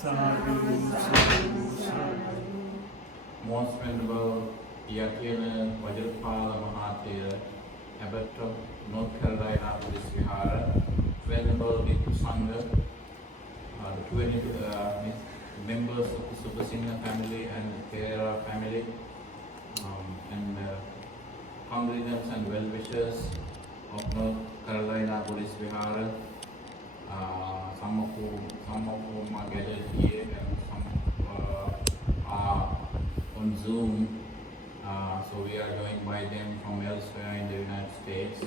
Sadhu, sadhu, sadhu. Most Venerable Yakena Vajrapala Mahathir, Abbot of North Carolina Buddhist Vihara, Venerable Bhikkhu Sangha, the 22 members of the Subhasingha family and the Perera family, and congregants and well-wishers of North Carolina Buddhist Vihara, some of whom are gathered here and some are on Zoom, so we are joined by them from elsewhere in the United States.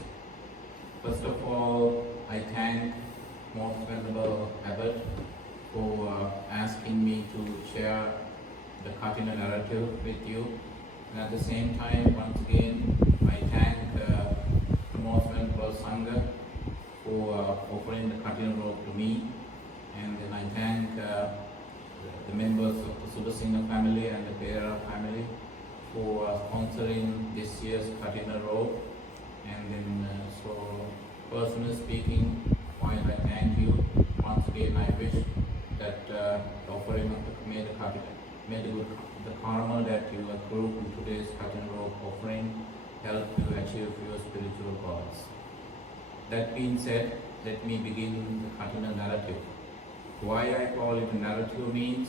First of all, I thank Most Venerable Abbot for asking me to share the Katina narrative with you. And at the same time, once again, I thank the Most Venerable Sangha for offering the Katina robe to me. And then I thank the members of the Subhasingha family and the Perera family for sponsoring this year's Katina robe. And then, so personally speaking, while I thank you, once again I wish that the offering of the karma that you accrue in today's Katina robe offering help you achieve your spiritual goals. That being said, let me begin the Katina narrative. Why I call it a narrative means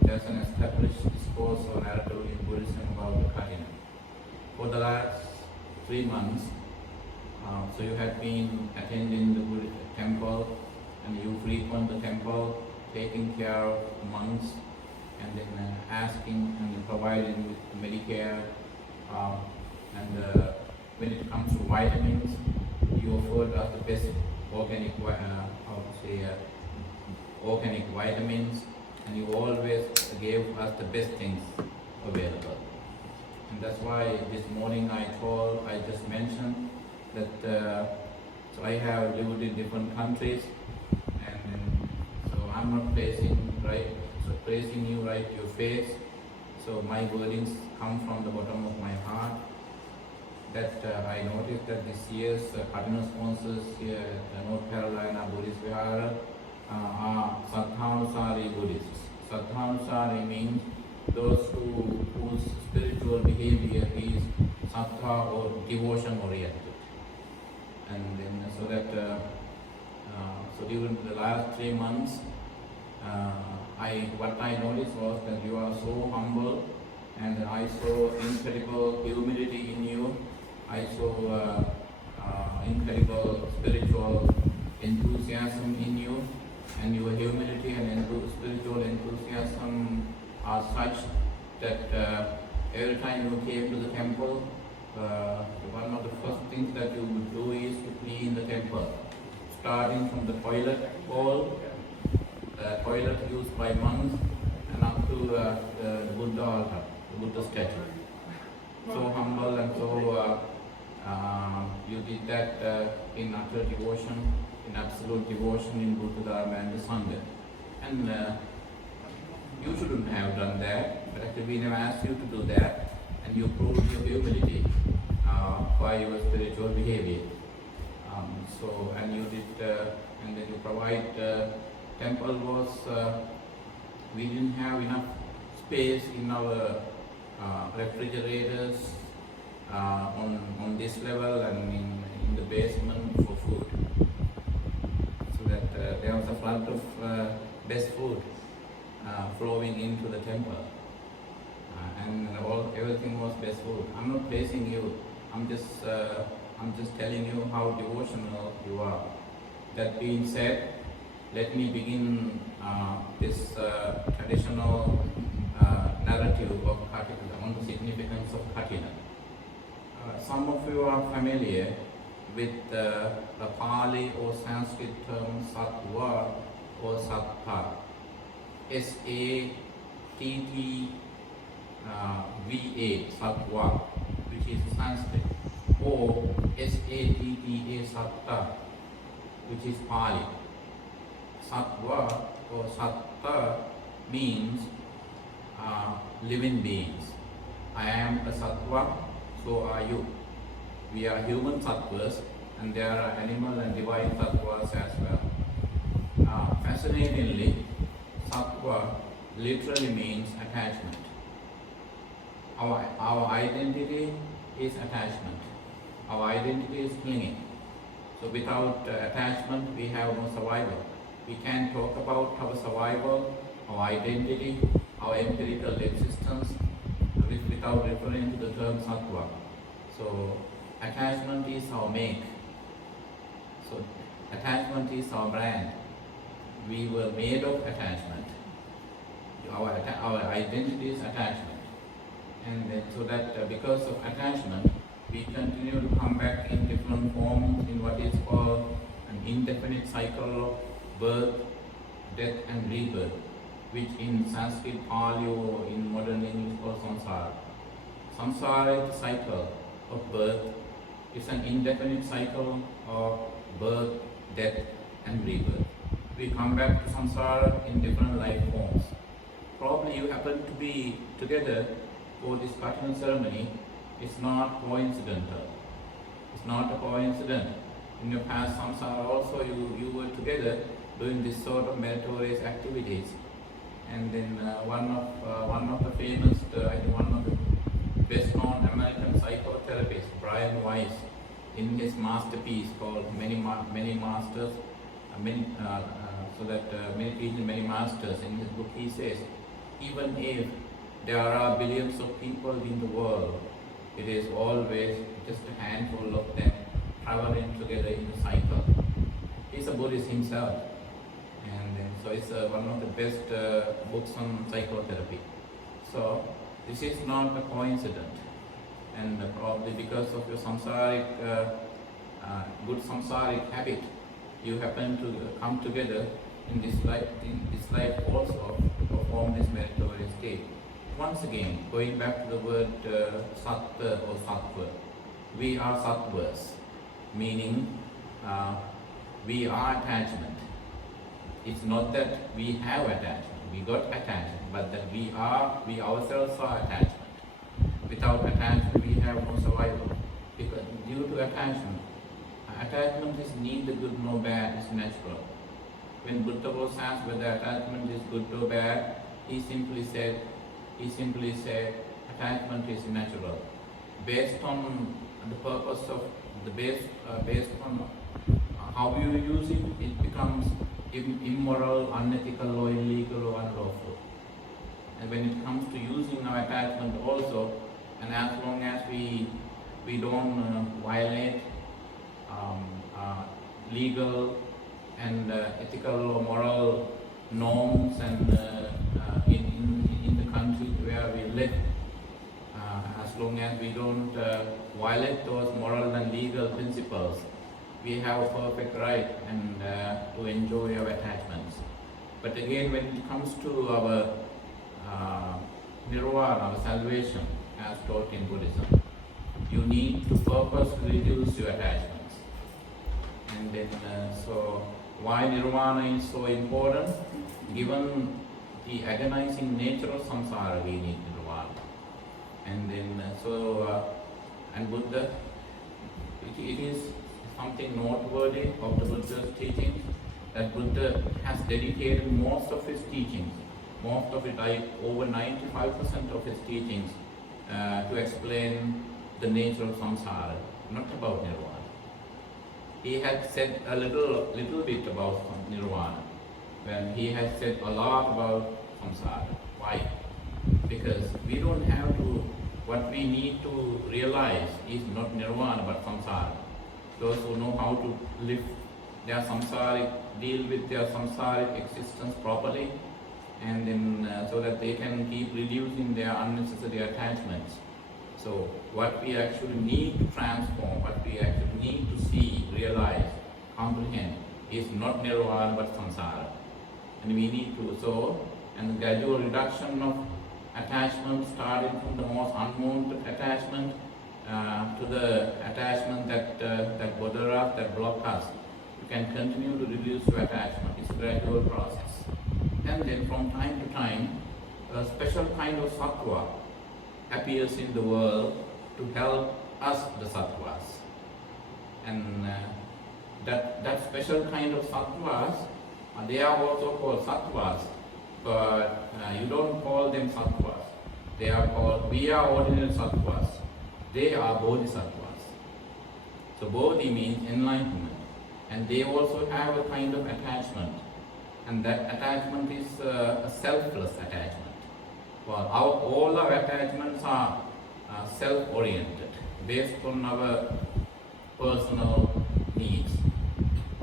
there's an established discourse or narrative in Buddhism about the Katina. For the last 3 months, so you have been attending the Buddhist temple and you frequent the temple, taking care of monks and then asking and providing with Medicare, and when it comes to vitamins, you offered us the best organic organic vitamins, and you always gave us the best things available. And that's why this morning I just mentioned that so I have lived in different countries, and so I'm not praising you right to your face. So my wordings come from the bottom of my heart. That I noticed that this year's Katina sponsors here at North Carolina Buddhist Vihara are Satthanusari Buddhists. Satthanusari means those whose spiritual behavior is sattva or devotion oriented. And then so that so during the last 3 months, what I noticed was that you are so humble, and I saw incredible humility in you. I saw incredible spiritual enthusiasm in you, and your humility and spiritual enthusiasm are such that every time you came to the temple, one of the first things that you would do is to clean the temple, starting from the toilet bowl, the toilet used by monks, and up to the Buddha altar, the Buddha statue. So humble, and so you did that in utter devotion, in absolute devotion in Buddha Dhamma and the Sangha. And you shouldn't have done that, but actually we never asked you to do that, and you proved your humility by your spiritual behavior. So, and you did, and then you provide, temple was, we didn't have enough space in our refrigerators on this level and in the basement for food. So that there was a flood of best food flowing into the temple. And everything was best food. I'm not praising you. I'm just telling you how devotional you are. That being said, let me begin this traditional narrative of Katina, on the significance of Katina. Some of you are familiar with the Pali or Sanskrit term Sattva or Sattva. S-A-T-T-V-A, Sattva, which is Sanskrit, or S-A-T-T-A, Satta, which is Pali. Sattva or Satta means living beings. I am a Sattva, so are you. We are human Sattvas, and there are animal and divine Sattvas as well. Fascinatingly, sattva literally means attachment. Our identity is attachment. Our identity is clinging. So without attachment, we have no survival. We can talk about our survival, our identity, our empirical existence without referring to the term sattva. So attachment is our make. So attachment is our brand. We were made of attachment. Our identity is attachment. And then, so that because of attachment, we continue to come back in different forms in what is called an indefinite cycle of birth, death and rebirth, which in Sanskrit, Pali or in modern English called samsara. Samsara is the cycle of birth. It's an indefinite cycle of birth, death and rebirth. We come back to samsara in different life forms. Probably you happen to be together for this Katinanisansa ceremony. It's not coincidental. It's not a coincidence. In your past samsara also you were together doing this sort of meritorious activities. And then one of the famous, I think one of the best known American psychotherapists, Brian Weiss, in his masterpiece called Many Masters, so that many teachers, many masters, in his book he says, even if there are billions of people in the world, it is always just a handful of them traveling together in a cycle. He's a Buddhist himself, and so it's one of the best books on psychotherapy. So this is not a coincidence, and probably because of your samsaric, good samsaric habit, you happen to come together in this life also to perform this meritorious state. Once again, going back to the word sattva or sattva, we are sattvas, meaning we are attachment. It's not that we have attachment, we got attachment, but that we ourselves are attachment. Without attachment, we have no survival. Because due to attachment is neither good nor bad, it's natural. When Buddha was asked whether attachment is good or bad, he simply said attachment is natural. Based on the purpose of based on how you use it, it becomes immoral, unethical, or illegal, or unlawful. And when it comes to using our attachment also, and as long as we don't violate legal and ethical or moral norms and in the country where we live, as long as we don't violate those moral and legal principles, we have a perfect right and to enjoy our attachments. But again, when it comes to our nirvana, our salvation, as taught in Buddhism, you need to purposely reduce your attachments. And then, so why nirvana is so important? Given the agonizing nature of samsara, we need nirvana. And then, and Buddha, it is something noteworthy of the Buddha's teachings that Buddha has dedicated most of his teachings, most of it, over 95% of his teachings, to explain the nature of samsara, not about nirvana. He had said a little bit about nirvana, when he has said a lot about samsara. Why? Because we don't have to, what we need to realize is not nirvana but samsara. Those who know how to live their samsaric, deal with their samsaric existence properly, and then so that they can keep reducing their unnecessary attachments. So what we actually need to transform, what we actually need to see, realize, comprehend is not nirvana but samsara. And we need to, and the gradual reduction of attachment, starting from the most unwanted attachment to the attachment that bother us, that block us. You can continue to reduce your attachment. It's a gradual process. And then from time to time, a special kind of sattva appears in the world to help us, the sattvas. And that special kind of sattvas, they are also called sattvas, but you don't call them sattvas. They are called, we are ordinary sattvas. They are bodhisattvas. So bodhi means enlightenment, and they also have a kind of attachment, and that attachment is a selfless attachment. Well, all our attachments are self-oriented, based on our personal needs.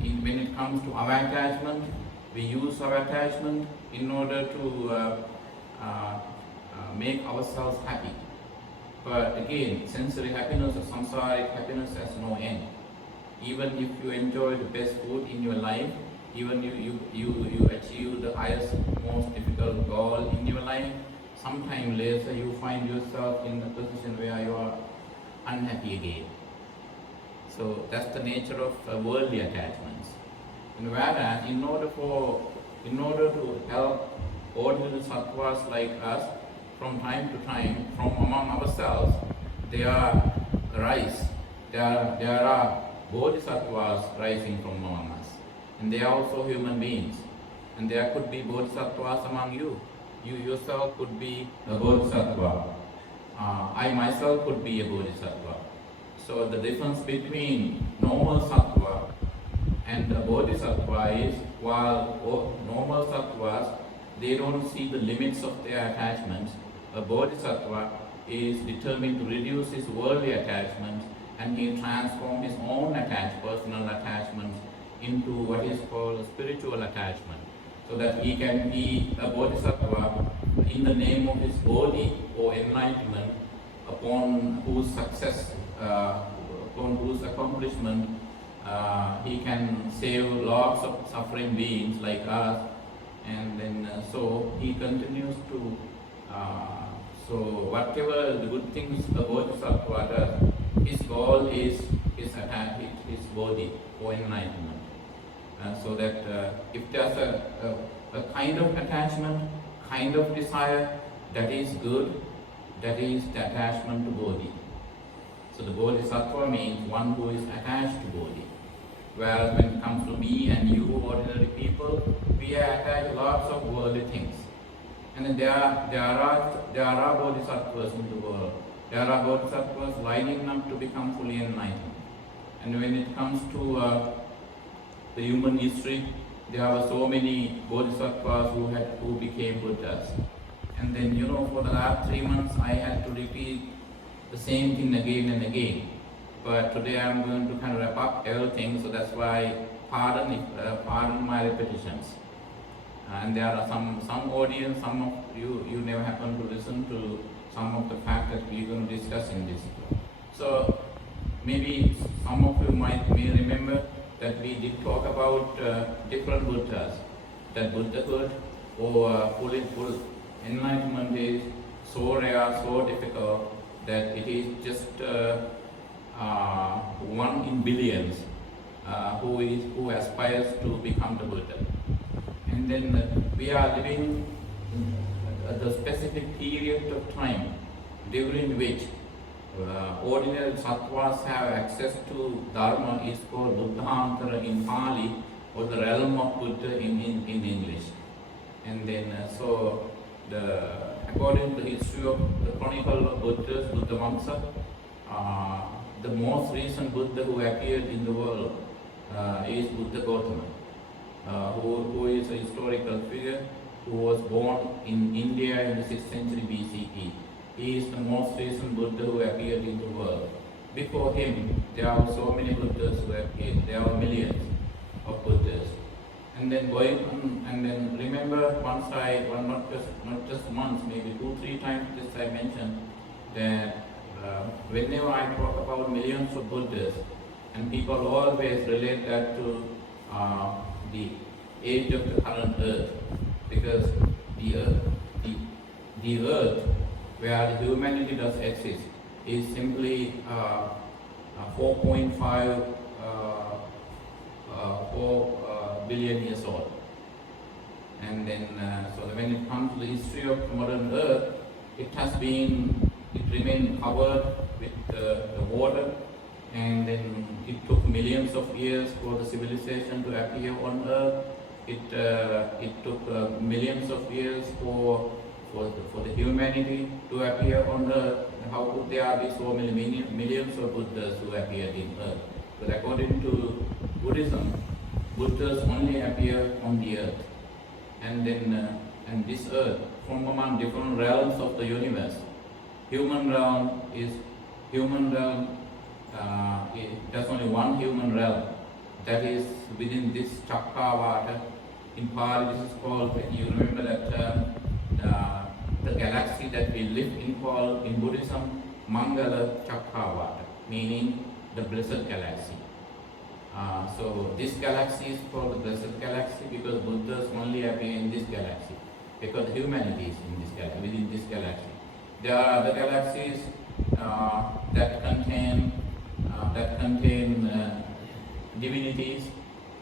When it comes to our attachment, we use our attachment in order to make ourselves happy. But again, sensory happiness or samsaric happiness has no end. Even if you enjoy the best food in your life, even if you achieve the highest, most difficult goal in your life, sometime later you find yourself in a position where you are unhappy again. So that's the nature of worldly attachments. And whereas in order to help ordinary sattvas like us, from time to time, from among ourselves, there are bodhisattvas rising from among us. And they are also human beings. And there could be bodhisattvas among you. You yourself could be a bodhisattva. I myself could be a bodhisattva. So the difference between normal sattva and a bodhisattva is, while normal sattvas, they don't see the limits of their attachments, a bodhisattva is determined to reduce his worldly attachments, and he transforms his own personal attachments into what is called a spiritual attachment, so that he can be a bodhisattva in the name of his bodhi or enlightenment, upon whose success, upon whose accomplishment he can save lots of suffering beings like us. And then so he continues to, so whatever the good things the bodhisattva does, his goal is his bodhi or enlightenment. So that if there's a kind of attachment, kind of desire that is good, that is the attachment to bodhi. So the bodhisattva means one who is attached to bodhi. Whereas when it comes to me and you, ordinary people, we are attached to lots of worldly things. And then there are bodhisattvas in the world. There are bodhisattvas lining up to become fully enlightened. And when it comes to the human history, there are so many bodhisattvas who became Buddhas. And then, for the last 3 months, I had to repeat the same thing again and again. But today I'm going to kind of wrap up everything, so that's why pardon my repetitions. And there are some audience, some of you never happen to listen to some of the facts that we're going to discuss in this. So maybe some of you may remember that we did talk about different Buddhas. That Buddhahood or full enlightenment is so rare, so difficult, that it is just one in billions who aspires to become the Buddha. And then we are living the specific period of time during which ordinary sattvas have access to Dhamma is called Buddhantara in Pali, or the realm of Buddha in English. And then according to the history of the chronicle of Buddhas, Buddha Vamsa, the most recent Buddha who appeared in the world is Buddha Gautama, who is a historical figure who was born in India in the 6th century BCE. He is the most recent Buddha who appeared in the world. Before him, there are so many Buddhas who appeared. There are millions of Buddhas. And then going on, and then remember once not just once, maybe 2-3 times this I mentioned that whenever I talk about millions of Buddhas, and people always relate that to the age of the current earth, because the earth where the humanity does exist is simply 4.4 billion years old. And then, so when it comes to the history of modern earth, it remained covered with the water, and then it took millions of years for the civilization to appear on earth. it took millions of years for the humanity to appear on Earth. How could there be so many millions of Buddhas who appeared in Earth? But according to Buddhism, Buddhas only appear on the Earth, and then and this Earth, from among different realms of the universe, human realm. There's only one human realm, that is within this Chakravata. In Pali, this is called, when you remember that term, the galaxy that we live in called in Buddhism Mangala Chakravata, meaning the blessed galaxy. So this galaxy is called the blessed galaxy because Buddhas only appear in this galaxy, because humanity is in this galaxy, within this galaxy. There are other galaxies that contain divinities,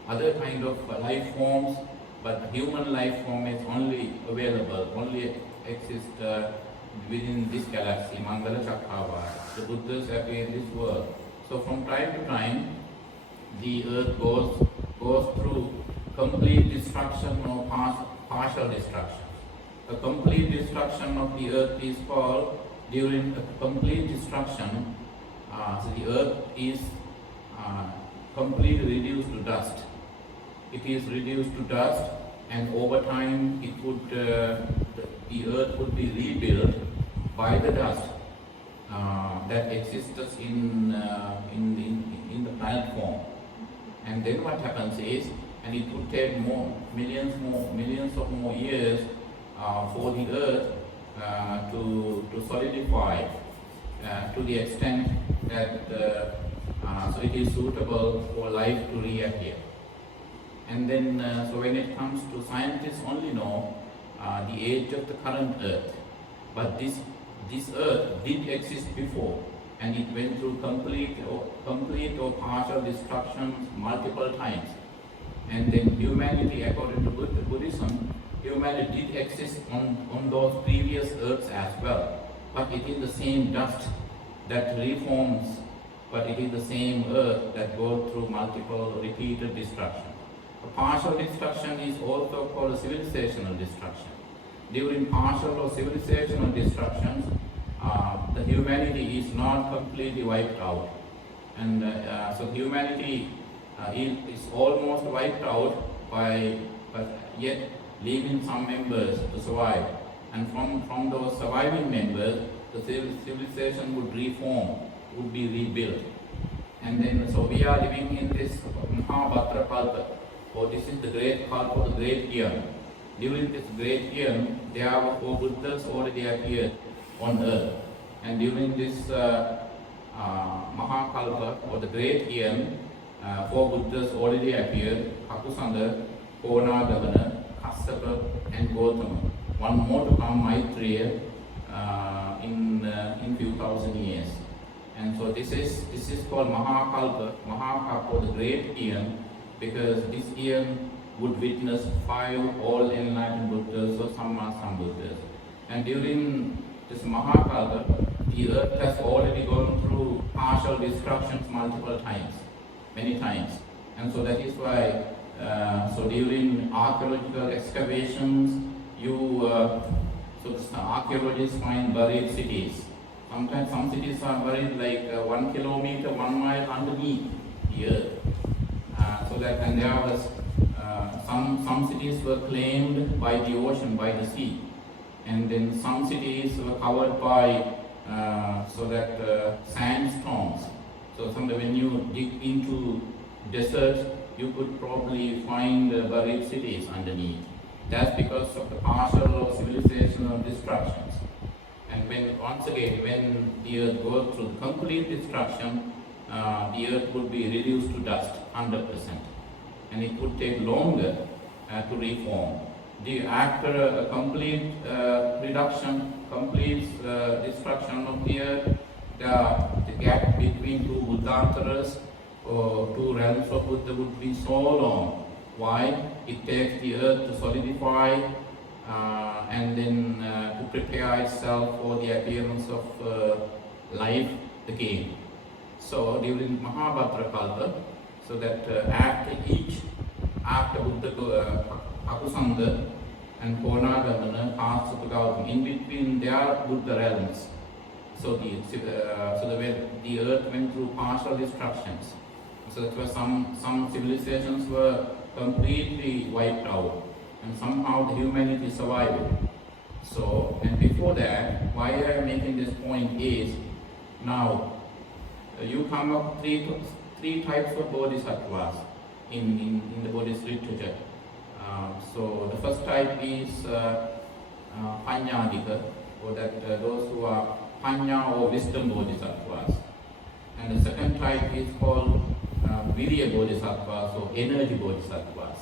other kind of life forms, but human life form is only available, only exists within this galaxy, Mangala Chakravata. The Buddhas appear in this world. So from time to time, the earth goes through complete destruction or partial destruction. A complete destruction of the earth is called, during a complete destruction, so the earth is completely reduced to dust. It is reduced to dust, and over time it would the earth would be rebuilt by the dust that exists in the planet form. And then what happens is, and it would take millions of more years for the earth to solidify to the extent that so it is suitable for life to reappear. And then, so when it comes to, scientists only know the age of the current earth, but this earth did exist before, and it went through complete or partial destructions multiple times. And then humanity, according to Buddhism, humanity did exist on those previous earths as well, but it is the same dust that reforms, but it is the same earth that goes through multiple repeated destruction. A partial destruction is also called a civilizational destruction. During partial or civilizational destructions, the humanity is not completely wiped out, and so humanity is almost wiped out but yet leaving some members to survive, and from those surviving members, the civilization would reform, would be rebuilt. And then, so we are living in this Mahabhadra Kalpa, or this is the great Kalpa, the great eon. During this great eon, there were 4 Buddhas already appeared on earth. And during this Mahakalpa, or the great eon, 4 Buddhas already appeared: Kakusanda, Konagavana, Kassapa, and Gautama. One more to come, Maitreya, in few thousand years. And so this is called Mahakalpa, the great eon, because this eon would witness 5 all enlightened Buddhas or Sambuddhas. And during this Mahakalpa, the earth has already gone through partial destructions multiple times, many times. And so that is why, so during archaeological excavations, so the archaeologists find buried cities. Sometimes some cities are buried like 1 kilometer, 1 mile underneath the earth. So that, and there was some cities were claimed by the ocean, by the sea, and then some cities were covered by sandstorms. So when you dig into deserts, you could probably find buried cities underneath. That's because of the partial or civilizational destructions. And once again, when the earth goes through complete destruction, the earth would be reduced to dust, 100%. And it would take longer to reform. After a complete reduction, complete destruction of the earth, the gap between 2 Buddhantaras or 2 realms of Buddha would be so long. Why? It takes the earth to solidify and then to prepare itself for the appearance of life again. So during Mahabhadra Kalpa, so that after after Buddha, Pakusanga and Konagamana passed to Gautama. In between their Buddha realms. So the earth went through partial destructions. So that was some civilizations were completely wiped out, and somehow the humanity survived. So, and before that, why I am making this point is, now you come up three types of bodhisattvas in the Buddhist literature. So the first type is Panyadika, or that those who are Panya or wisdom bodhisattvas. And the second type is called Virya bodhisattvas or energy bodhisattvas.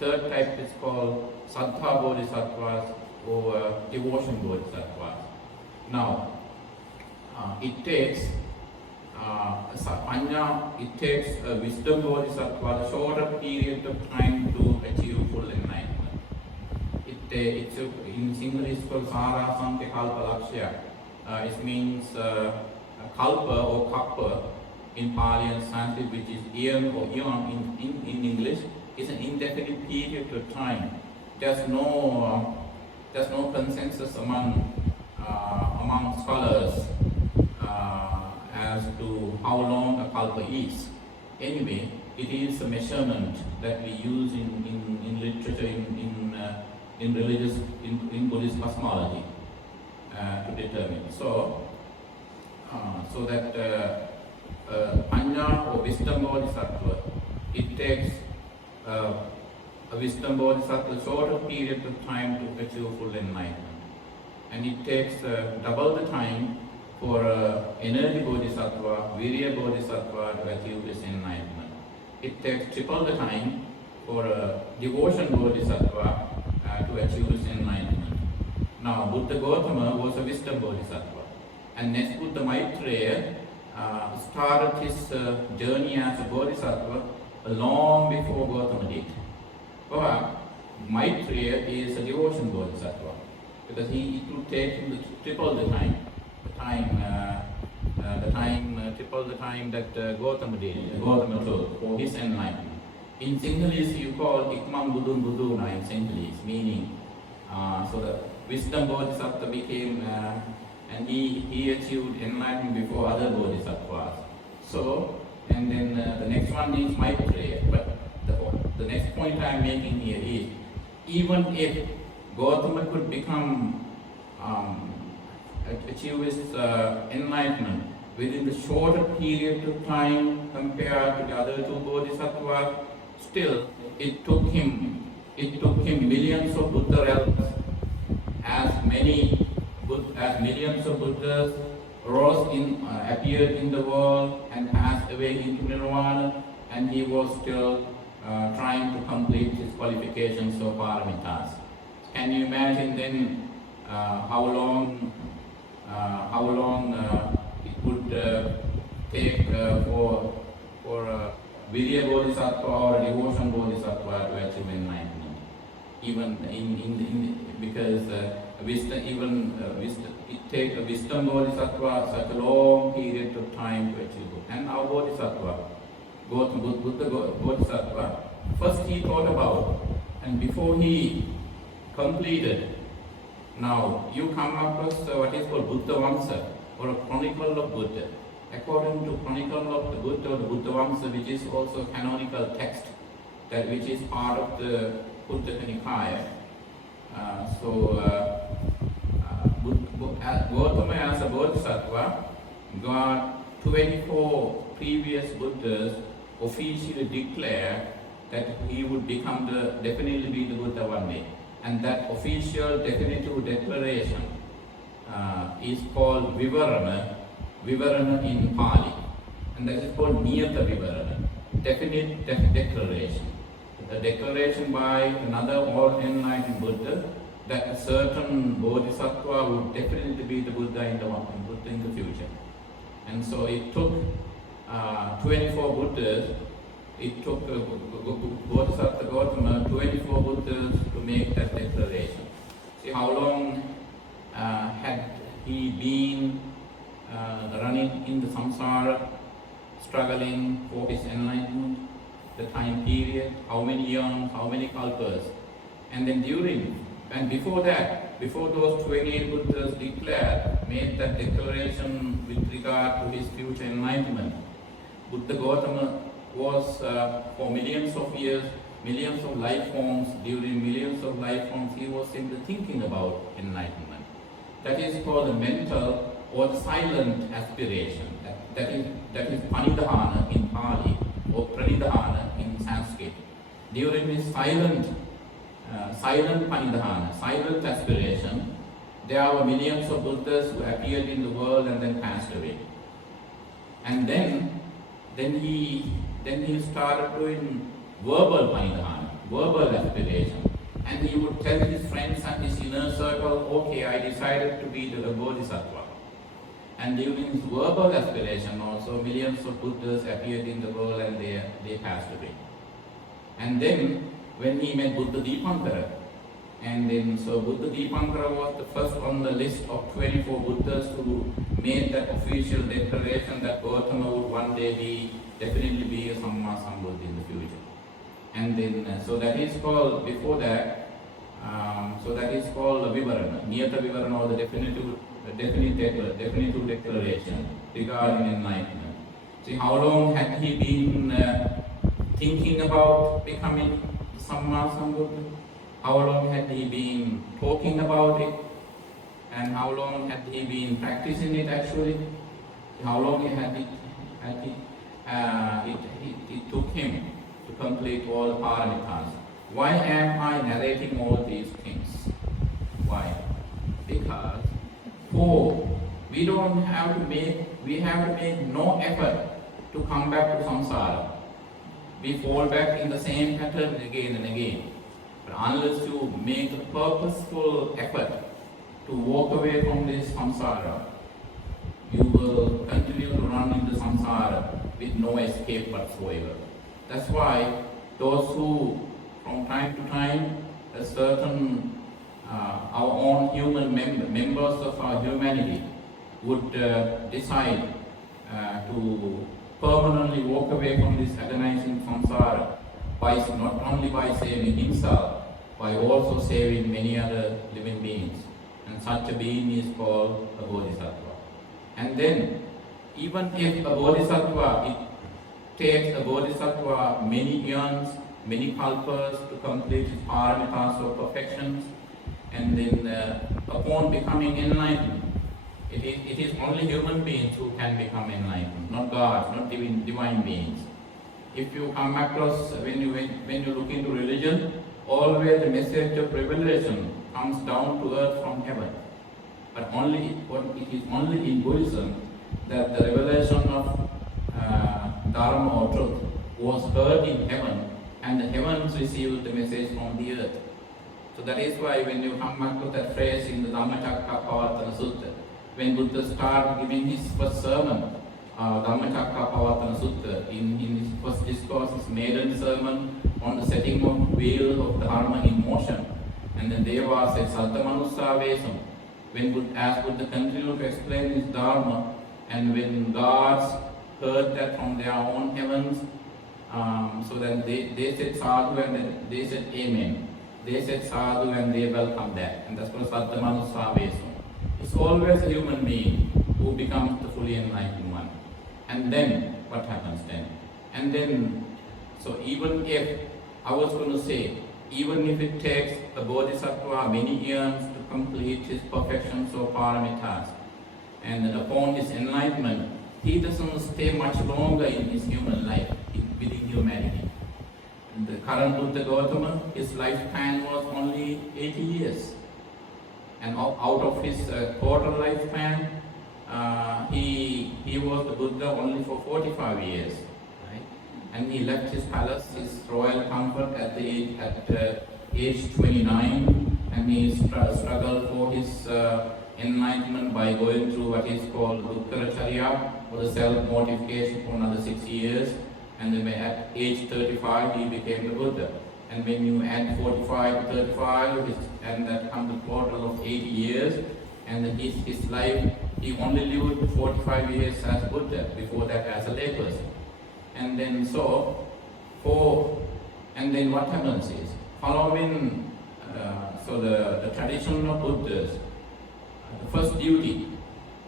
Third type is called Saddha bodhisattvas or devotion bodhisattvas. Now, it takes Panya, it takes a wisdom bodhisattva a shorter period of time to achieve full enlightenment. It's in Sinhala it's called Sara Sanke Kalpa Lakshya. It means kalpa or kappa in Pali and Sanskrit, which is eon or eon in English, is an indefinite period of time. There's no consensus among scholars as to how long a kalpa is. Anyway, it is a measurement that we use in literature, in religious, in Buddhist cosmology to determine. So that Panya or wisdom bodhisattva, it takes a wisdom bodhisattva shorter period of time to achieve full enlightenment. And it takes double the time for energy bodhisattva, virya bodhisattva to achieve this enlightenment. It takes triple the time for devotion bodhisattva to achieve this enlightenment. Now, Buddha Gautama was a wisdom bodhisattva, and next Buddha Maitreya started his journey as a bodhisattva long before Gautama did. But Maitreya is a devotion bodhisattva because it would take him triple the time. Triple the time that Gautama took for his enlightenment. In Sinhalese, you call Ikmam Budun Buduna in Sinhalese, meaning so the wisdom bodhisattva became, and he achieved enlightenment before other bodhisattvas. So, and then the next one is Maitreya. But the next point I am making here is, even if Gautama could become achieve his enlightenment within the shorter period of time compared to the other two bodhisattvas, still it took him millions of Buddha realms, as millions of Buddhas appeared in the world and passed away into nirvana, and he was still trying to complete his qualifications of paramitas. Can you imagine then how long it would take for Virya Bodhisattva or Devotion Bodhisattva to achieve enlightenment? Even because it takes a Wisdom Bodhisattva such a long period of time to achieve it. And our Bodhisattva, Buddha Bodhisattva, first he thought about, and before he completed, now you come across what is called Buddha Vamsa, or a chronicle of Buddha. According to Chronicle of the Buddha, or the Buddha Vamsa, which is also canonical text, which is part of the Buddha Nikaya. Gautama as a Bodhisattva got 24 previous Buddhas officially declare that he would definitely be the Buddha one day. And that official definitive declaration is called Vivarana in Pali. And that is called Niyata Vivarana, definite declaration. The declaration by another all-enlightened Buddha that a certain Bodhisattva would definitely be the Buddha in the future. And so it took 24 Buddhas, it took Bodhisattva Gautama 24 Buddhas to make that declaration. See how long had he been running in the samsara, struggling for his enlightenment? the time period, how many years, how many kalpas. And then before that, before those 28 Buddhas made that declaration with regard to his future enlightenment, Buddha Gautama was for millions of years, millions of life forms, during millions of life forms, he was simply thinking about enlightenment. That is called the mental or the silent aspiration. That is panidhana in Pali or pranidhana in Sanskrit. During this silent panidhana, silent aspiration, there were millions of Buddhas who appeared in the world and then passed away. And then he started doing verbal panidhana, verbal aspiration. And he would tell his friends and his inner circle, okay, I decided to be the Bodhisattva. And during his verbal aspiration also, millions of Buddhas appeared in the world and they passed away. And then, when he met Buddha Dipankara, so Buddha Dipankara was the first on the list of 24 Buddhas who made that official declaration that Gautama would one day definitely be a Samma Sambuddha in the future. And then, so that is called, before that, so that is called Vivarana, Niyata Vivarana, or the definitive declaration regarding enlightenment. See, how long had he been thinking about becoming Samma Sambuddha? How long had he been talking about it? And how long had he been practicing it actually? How long it took him to complete all the paramitas? Why am I narrating all these things? Why? Because we have to make no effort to come back to samsara. We fall back in the same pattern again and again. But unless you make a purposeful effort to walk away from this samsara, you will continue to run into samsara with no escape whatsoever. That's why those who, from time to time, a certain our own human members of our humanity would decide to permanently walk away from this agonizing samsara not only by saving himself, by also saving many other living beings. And such a being is called a bodhisattva. And then, even if a bodhisattva, it takes a bodhisattva many eons, many kalpas to complete his paramitas or perfections, and then upon becoming enlightened, it is only human beings who can become enlightened, not gods, not divine beings. If you come across, when you look into religion, always the message of revelation comes down to earth from heaven. But it is only in Buddhism that the revelation of Dhamma or truth was heard in heaven, and the heavens received the message from the earth. So that is why when you come back to that phrase in the Dhamma Sutta, when Buddha started giving his first sermon, Dhamma Sutta, in his first discourse, his maiden sermon on the setting of wheel of Dharma in motion, and then Deva said Saddhamanussa Vesam. As Buddha continued to explain his Dharma, and when gods heard that from their own heavens, so then they said sadhu, and then they said amen. They said sadhu and they welcomed that, and that's called Saddhamanussa Vesam. It's always a human being who becomes the fully enlightened one. And then, what happens then? And then, so even if, I was going to say, even if it takes a bodhisattva many years to complete his perfections or paramitas, and then upon his enlightenment, he doesn't stay much longer in his human life, within humanity. And the current Buddha Gautama, his lifespan was only 80 years. And out of his total lifespan, he was the Buddha only for 45 years. Right? And he left his palace, his royal comfort at age 29, and he struggled for his enlightenment by going through what is called Uttaracharya, or the self-mortification, for another 6 years. And then at age 35, he became the Buddha. And when you add 45 to 35, and that comes a total of 80 years, and then his life, he only lived 45 years as Buddha, before that as a layperson. And then so, And then what happens is, following the tradition of Buddhists, the first duty,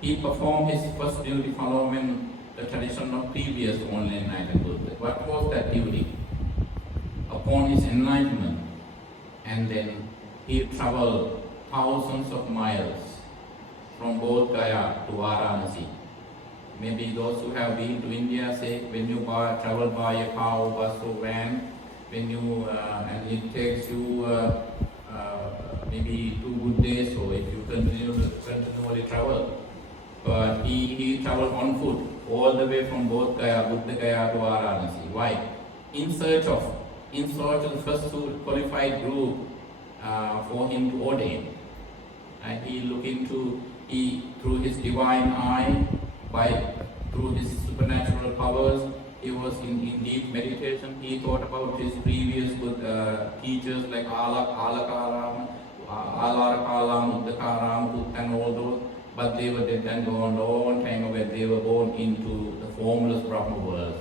he performed his first duty following the tradition of previous only enlightened Buddha. What was that duty? Upon his enlightenment, and then he traveled thousands of miles from Bodh Gaya to Varanasi. Maybe those who have been to India say, when you travel by a car or bus or van, when you and it takes you maybe 2 good days, or if you continually travel. But he traveled on foot all the way from Bodh Gaya, Buddha Gaya to Varanasi. Why? In search of the first qualified group for him to ordain. He through his divine eye, through his supernatural powers, he was in deep meditation. He thought about his previous teachers like Alakaram, Uddakaram, and all those, but they were dead and gone long time ago. They were born into the formless Brahma world,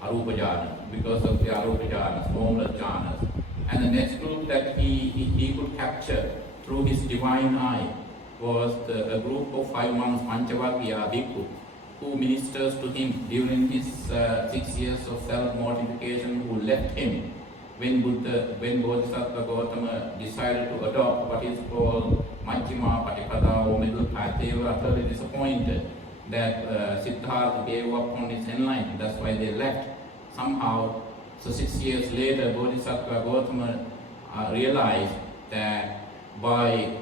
Arupa Jhana, because of the Arupa Jhanas, formless Jhanas. And the next group that he could capture through his divine eye was a group of 5 months, Panchavakya Bhikkhu, who ministers to him during his 6 years of self-mortification, who left him when Bodhisattva Gautama decided to adopt what is called Majjhima Patipada or middle path. They were utterly disappointed that Siddhartha gave up on his enlightenment. That's why they left. Somehow, so 6 years later, Bodhisattva Gautama realized that by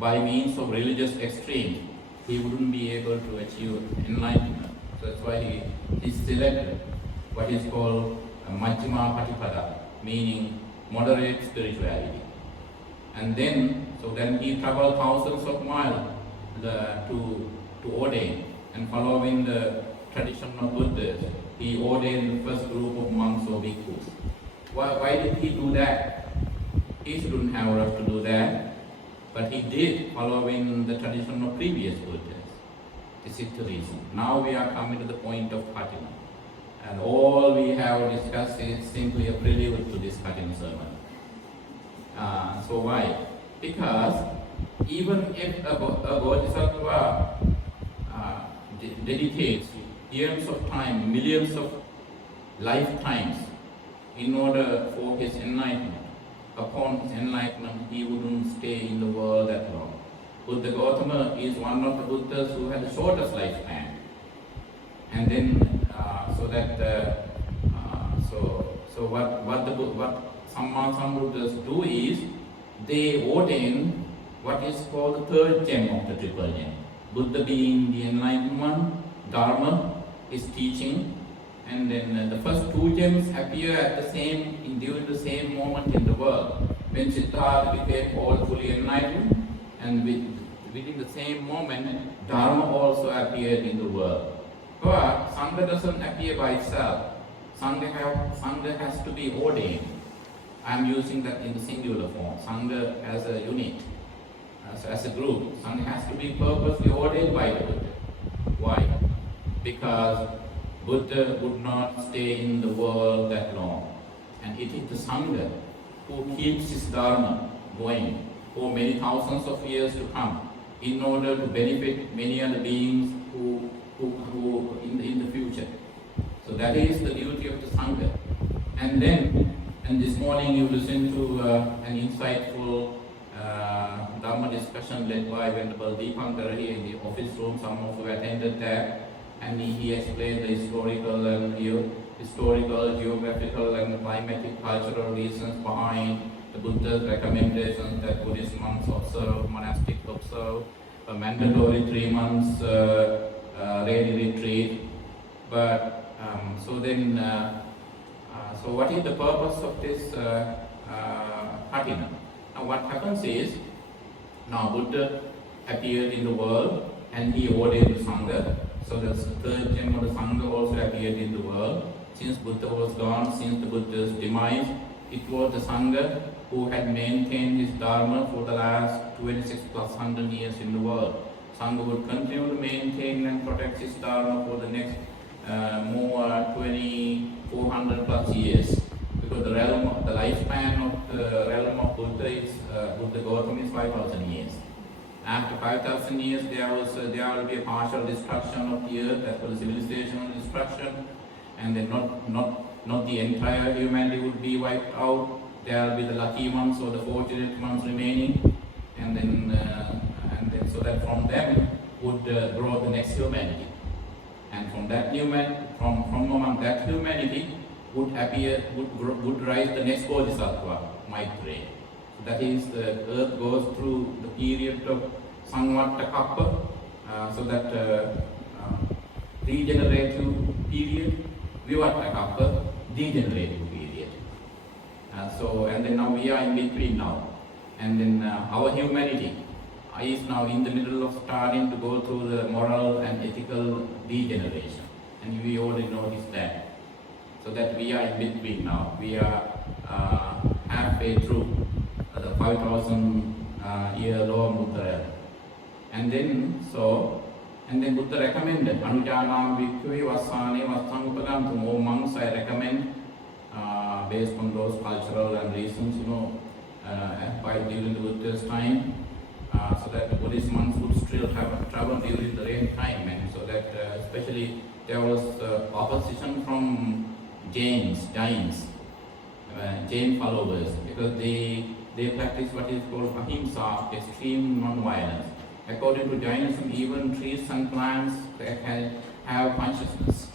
means of religious extremes, he wouldn't be able to achieve enlightenment. So that's why he selected what is called Majjhima Patipada, meaning moderate spirituality. And then he traveled thousands of miles to ordain, and following the tradition of Buddhists, he ordained the first group of monks or bhikkhus. Why did he do that? He shouldn't have rushed to do that, but he did, following the tradition of previous Buddhists. This is the reason. Now we are coming to the point of Katina. And all we have discussed is simply a prelude to this Katina sermon. So why? Because even if a Bodhisattva dedicates years of time, millions of lifetimes in order for his enlightenment, upon his enlightenment he wouldn't stay in the world that long. Buddha Gautama is one of the Buddhas who had the shortest lifespan. And then what some Buddhas do is they ordain what is called the third gem of the triple gem. Buddha being the enlightened one, Dharma, his teaching, and then the first 2 gems appear at during the same moment in the world. When Siddhartha became all fully enlightened, and within the same moment, Dharma also appeared in the world. But Sangha doesn't appear by itself. Sangha has to be ordained. I am using that in the singular form. Sangha as a unit, as a group. Sangha has to be purposely ordained by the Buddha. Why? Because Buddha would not stay in the world that long. And it is the Sangha who keeps his Dharma going for many thousands of years to come, in order to benefit many other beings who in the future. So that is the duty of the Sangha. And this morning you listened to an insightful Dhamma discussion led by Venerable Deepankara here in the office room. Some of you attended that, and he explained the historical, geographical and climatic, cultural reasons behind the Buddha's recommendations that Buddhist monks observe, monastics observe, a mandatory 3 months daily retreat. But so what is the purpose of this Katina? Now what happens is, now Buddha appeared in the world and he ordained the Sangha. So the third gem of the Sangha also appeared in the world. Since Buddha was gone, since the Buddha's demise, it was the Sangha who had maintained his Dharma for the last 26 plus 100 years in the world. Sangha would continue to maintain and protect his Dharma for the next more 2400 plus years, because the lifespan of the realm of Buddha Gautama is 5000 years. After 5000 years, there will be a partial destruction of the earth, as well as civilizational destruction, and then not the entire humanity would be wiped out. There will be the lucky ones or the fortunate ones remaining, and then so that from them would grow the next humanity, and from that from among that humanity would rise the next Bodhisattva, Maitreya. That is, the earth goes through the period of Samvatta Kappa, so that regenerative period, Vivatta Kappa, degenerative period. And then now we are in between now. And then our humanity is now in the middle of starting to go through the moral and ethical degeneration. And we already noticed that. So that we are in between now. We are halfway through the 5,000 year law of Buddha. And then Buddha recommended Anujanam Bhikkhuve Vassane Vassang Upagantum. All monks I recommend, based on those cultural and reasons, during the Buddha's time, so that the Buddhist monks would still have travel during the rain time, and so that especially there was opposition from Jain followers, because they practice what is called ahimsa, extreme non-violence. According to Jainism, even trees and plants can have consciousness.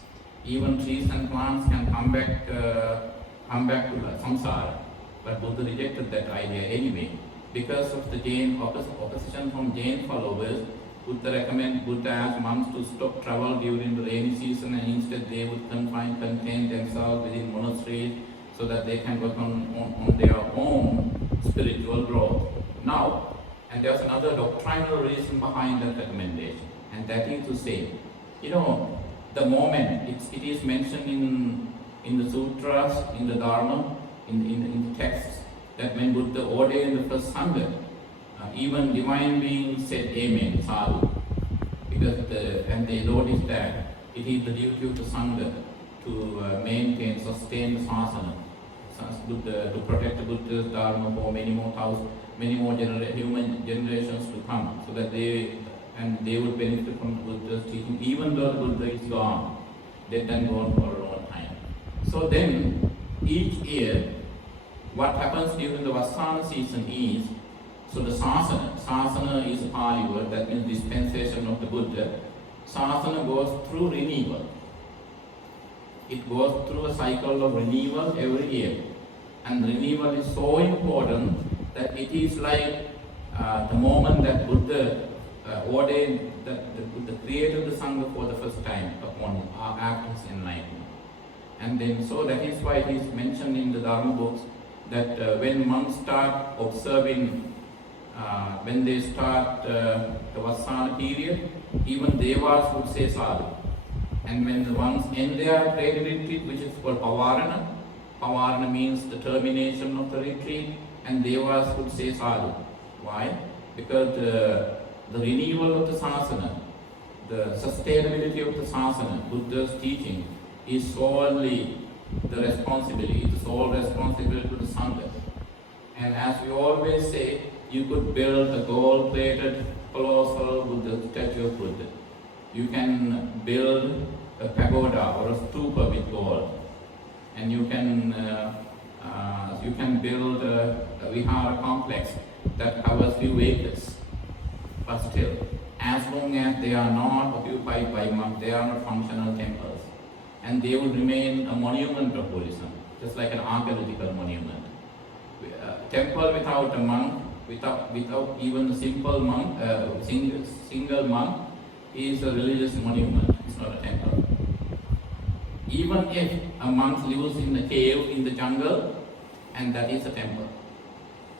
Even trees and plants can come back to samsara. But Buddha rejected that idea anyway. Because of the Jain opposition from Jain followers, Buddha asked monks to stop travel during the rainy season, and instead they would contain themselves within monasteries so that they can work on their own spiritual growth. Now, and there's another doctrinal reason behind that recommendation, and that is to say, the moment it is mentioned in the sutras, in the Dhamma, in the texts, that when Buddha ordained the first Sangha, even divine beings said Amen, Sadhu, because they noticed that it is the duty of the Sangha to maintain, sustain the Sasana, to protect the Buddha's Dharma for many more human generations to come, so that they would benefit from the Buddha's teaching, even though the Buddha is gone, dead and gone for a long time. So then, each year, what happens during the Vassana season is, so the sasana is a Pali word, that means dispensation of the Buddha. Sasana goes through renewal. It goes through a cycle of renewal every year. And renewal is so important that it is like the moment that Buddha ordained, that the Buddha created the Sangha for the first time after his enlightenment. And then, so that is why it is mentioned in the Dharma books that when monks start observing, when they start the Vassana period, even Devas would say Sadhu. And when the ones end their prayer retreat, which is called Pavarana means the termination of the retreat, and Devas would say Sadhu. Why? Because the renewal of the Sasana, the sustainability of the Sasana, Buddha's teaching, is solely the responsibility, the sole responsibility to the Sangha. And as we always say, you could build a gold-plated colossal Buddha statue of Buddha. You can build a pagoda or a stupa with gold, and you can build a vihara complex that covers few acres. But still, as long as they are not occupied by monks, they are not functional temples, and they will remain a monument of Buddhism, just like an archaeological monument. A temple without a monk, without even a simple monk, single monk, is a religious monument. It's not a temple. Even if a monk lives in a cave in the jungle, and that is a temple.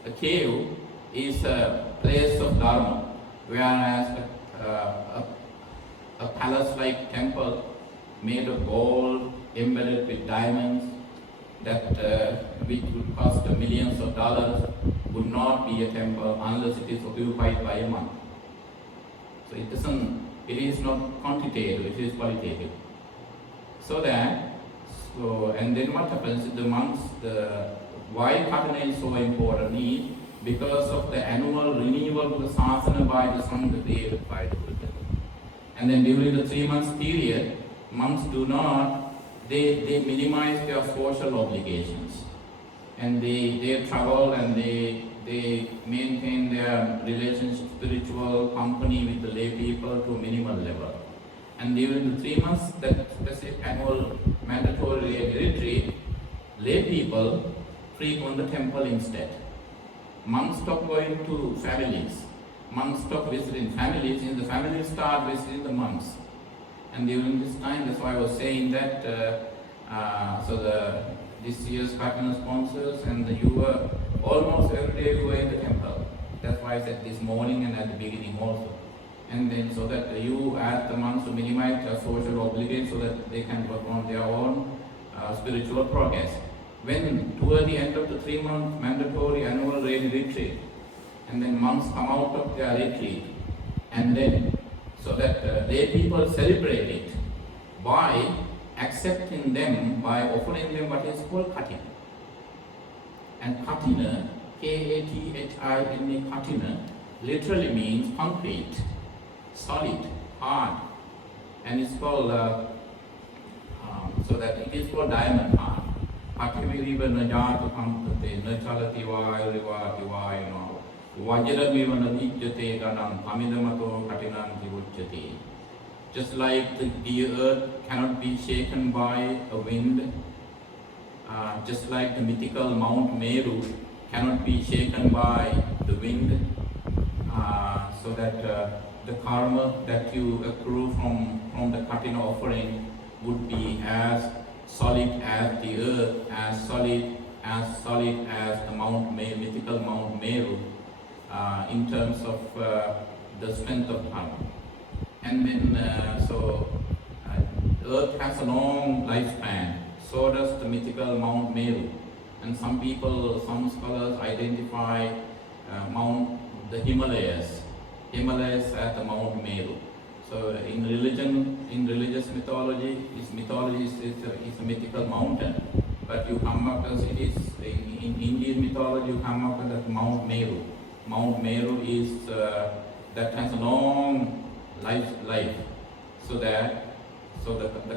A cave is a place of Dharma, whereas a palace-like temple made of gold, embedded with diamonds, that which would cost millions of dollars, would not be a temple unless it is occupied by a monk. So it is not quantitative, it is qualitative. So that, and then what happens, the monks, why Katina is so important is because of the annual renewal of the Sasana by the Sangha created by the Buddha. And then during the 3 months period, monks do not, they minimize their social obligations. And they travel and they maintain their relationship, spiritual company with the lay people to a minimal level. And during the 3 months, that specific annual mandatory retreat, lay people frequent the temple instead. Monks stop going to families. Monks stop visiting families, and the families start visiting the monks. And during this time, that's why I was saying that, this year's Katina sponsors, and you were almost every day you were in the temple. That's why I said this morning and at the beginning also. And then so that you ask the monks to minimize their social obligations so that they can work on their own spiritual progress. When toward the end of the 3 month mandatory annual retreat, and then monks come out of their retreat, and then so that lay people celebrate it by accepting them, by offering them what is called Katina. And Katina, Kathina, Katina, literally means concrete, solid, hard, and it's called, so that it is called diamond hard. Pativiriva najata kampate, nachalati vairivati vaino, vajramiva nadijate ganam, tamidamato katinanti uchati. Just like the earth cannot be shaken by a wind, just like the mythical Mount Meru cannot be shaken by the wind, so that the karma that you accrue from the Katina offering would be as solid as the earth, as solid as the mythical Mount Meru, in terms of the strength of karma. And then, earth has a long lifespan, so does the mythical Mount Meru. And some scholars identify the Himalayas as the Mount Meru. So in religious mythology, is a mythical mountain. But you come across it is, in Indian mythology, you come across Mount Meru. Mount Meru is, that has a long life. So the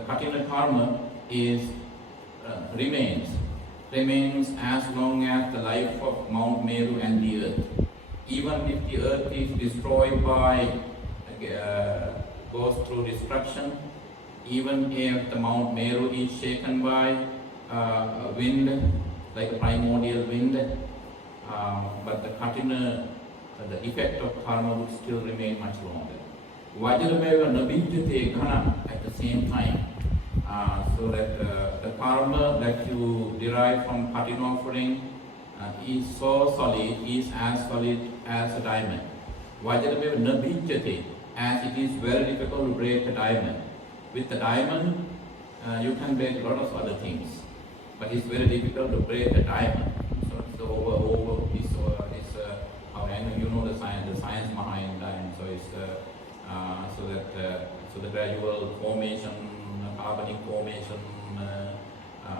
Katina karma is, remains as long as the life of Mount Meru and the earth. Even if the earth is destroyed by, goes through destruction, even if the Mount Meru is shaken by wind, like a primordial wind, but the Katina, the effect of karma would still remain much longer. Vajrameva nabijyate ghana at the same time, so that the karma that you derive from Katina offering is so solid, is as solid as a diamond. Vajrameva nabijyate, as it is very difficult to break a diamond. With the diamond, you can break a lot of other things, but it's very difficult to break a diamond. So over this, you know the science behind diamond. So it's so the gradual formation, carbonic formation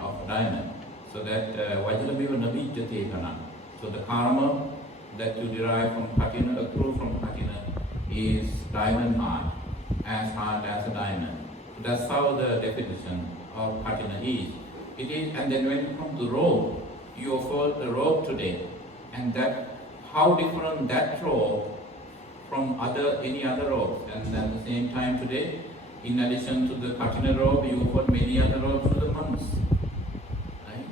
of diamond. So that Vajrameva nabijyate ghana. So the karma that you derive from Katina, accrue from Katina, is diamond hard as a diamond. That's how the definition of Katina is. It is, and then when it comes to robe, you offer the robe today, and that how different that robe from any other robes. And at the same time today, in addition to the Katina robe, you offer many other robes to the monks. Right?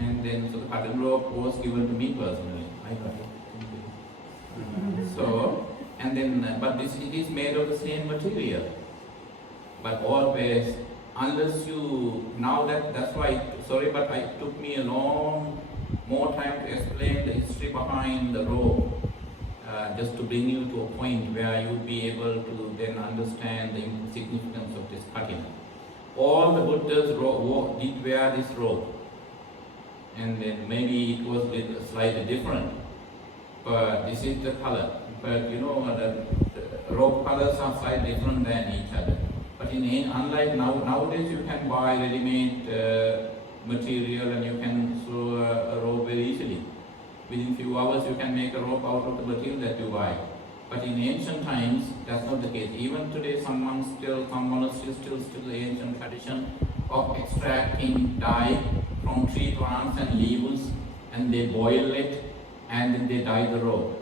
And then so the Katina robe was given to me personally. I got it. So, and then, but it is made of the same material. But always, unless you, that's why, sorry, but it took me a long, more time to explain the history behind the robe, just to bring you to a point where you'll be able to then understand the significance of this Katina. All the Buddhas did wear this robe, and then maybe it was slightly different, but this is the color. But you know, the robe colors are slightly different than each other. But unlike nowadays, you can buy ready-made material and you can sew a rope very easily. Within few hours, you can make a rope out of the material that you buy. But in ancient times, that's not the case. Even today, some monasteries still the ancient tradition of extracting dye from tree plants and leaves, and they boil it, and then they dye the rope.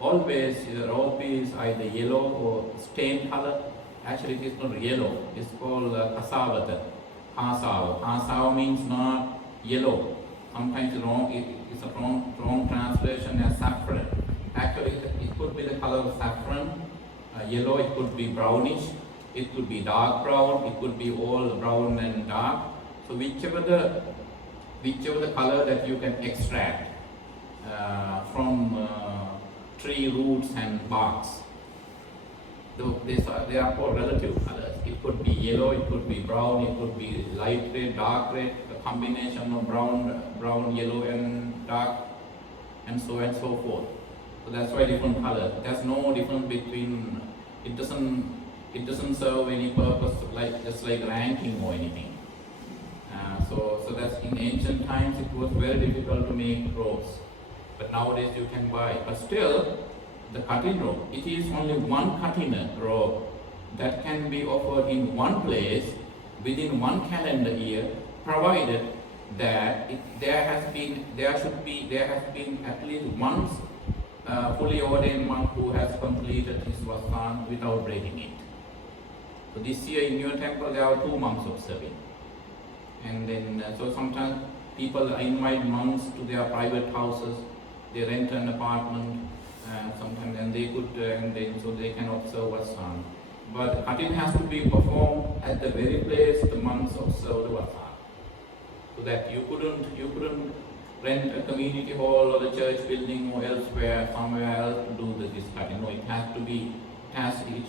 Always, the rope is either yellow or stained color. Actually, it is not yellow. It's called kasavata. Kasava means not yellow. Sometimes it's a wrong translation as saffron. Actually, it could be the color of saffron, yellow. It could be brownish. It could be dark brown. It could be all brown and dark. So whichever the color that you can extract from tree roots and barks. They are called relative colors. It could be yellow, it could be brown, it could be light red, dark red, a combination of brown, yellow and dark, and so forth. So that's why different colors. There's no difference between, it doesn't serve any purpose just like ranking or anything. So that's in ancient times it was very difficult to make ropes. But nowadays you can buy. But still, the cutting rope, it is only one cutting rope that can be offered in one place within one calendar year, provided that there has been at least one fully ordained monk who has completed his vasana without breaking it. So this year in your temple there are 2 monks observing, and then so sometimes people invite monks to their private houses. They rent an apartment sometimes, and they could so they can observe vasana. But the cutting has to be performed at the very place the monks observe the vasana. So that you couldn't rent a community hall or a church building or somewhere else to do this cutting. No, it